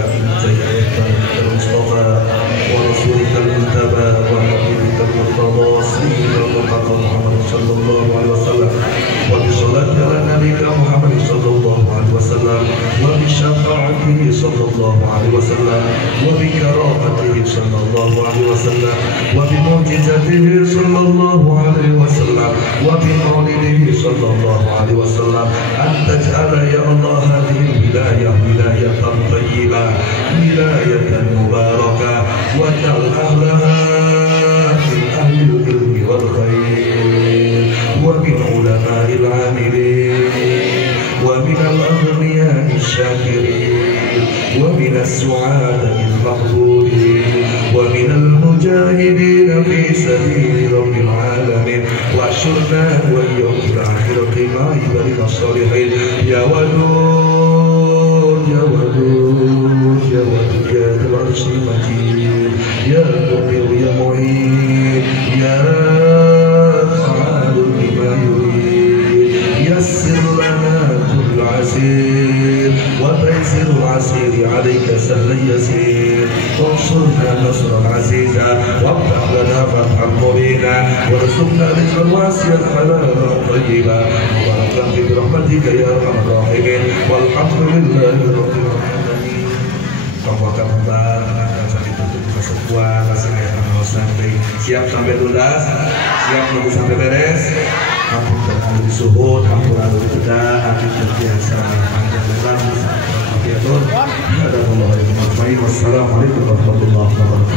شأن جيدك المصطفى ورسولك المنتبى وحبيبك المرتضى سيدنا محمد صلى الله عليه وسلم وبصلاة على نبيك محمد صلى الله عليه وسلم وبشفاعته صلى الله عليه وسلم وبكرامته صلى الله عليه وسلم وبمعجزته صلى الله عليه وسلم وبمولده صلى الله عليه وسلم أن تجعل يا الله هذه الولاية ولاية طيبة ولاية مباركة واجعل أهلها من أهل العلم والخير ومن علماء العاملين ومن الأغنياء الشاكرين ومن السعادة المقبولين ومن المجاهدين في سبيل رب العالمين واحشرنا وإياهم في الآخرة مع عبادك الصالحين يا ودود يا ودود يا ودود يا ذا العرش المجيد يا مقر يا معين يا فعال لما يريد يسر لنا كل عسير وتيسر العسير عليك سهلا يسير وانصرنا نصرا عزيزا وافتح لنا فتحا مبينا وارزقنا رزقا واسعا حلالا طيبا وبارك في برحمتك يا ارحم الراحمين والحمد لله رب العالمين. Pembuatan kembang akan sampai tutup kesepuan sampai sampai siap sampai tuntas, siap nunggu sampai beres. Ampun terlalu disuhut, ampun terlalu tidak, ampun terbiasa panjang lebar, sampai akhir. Wassalamualaikum warahmatullahi wabarakatuh.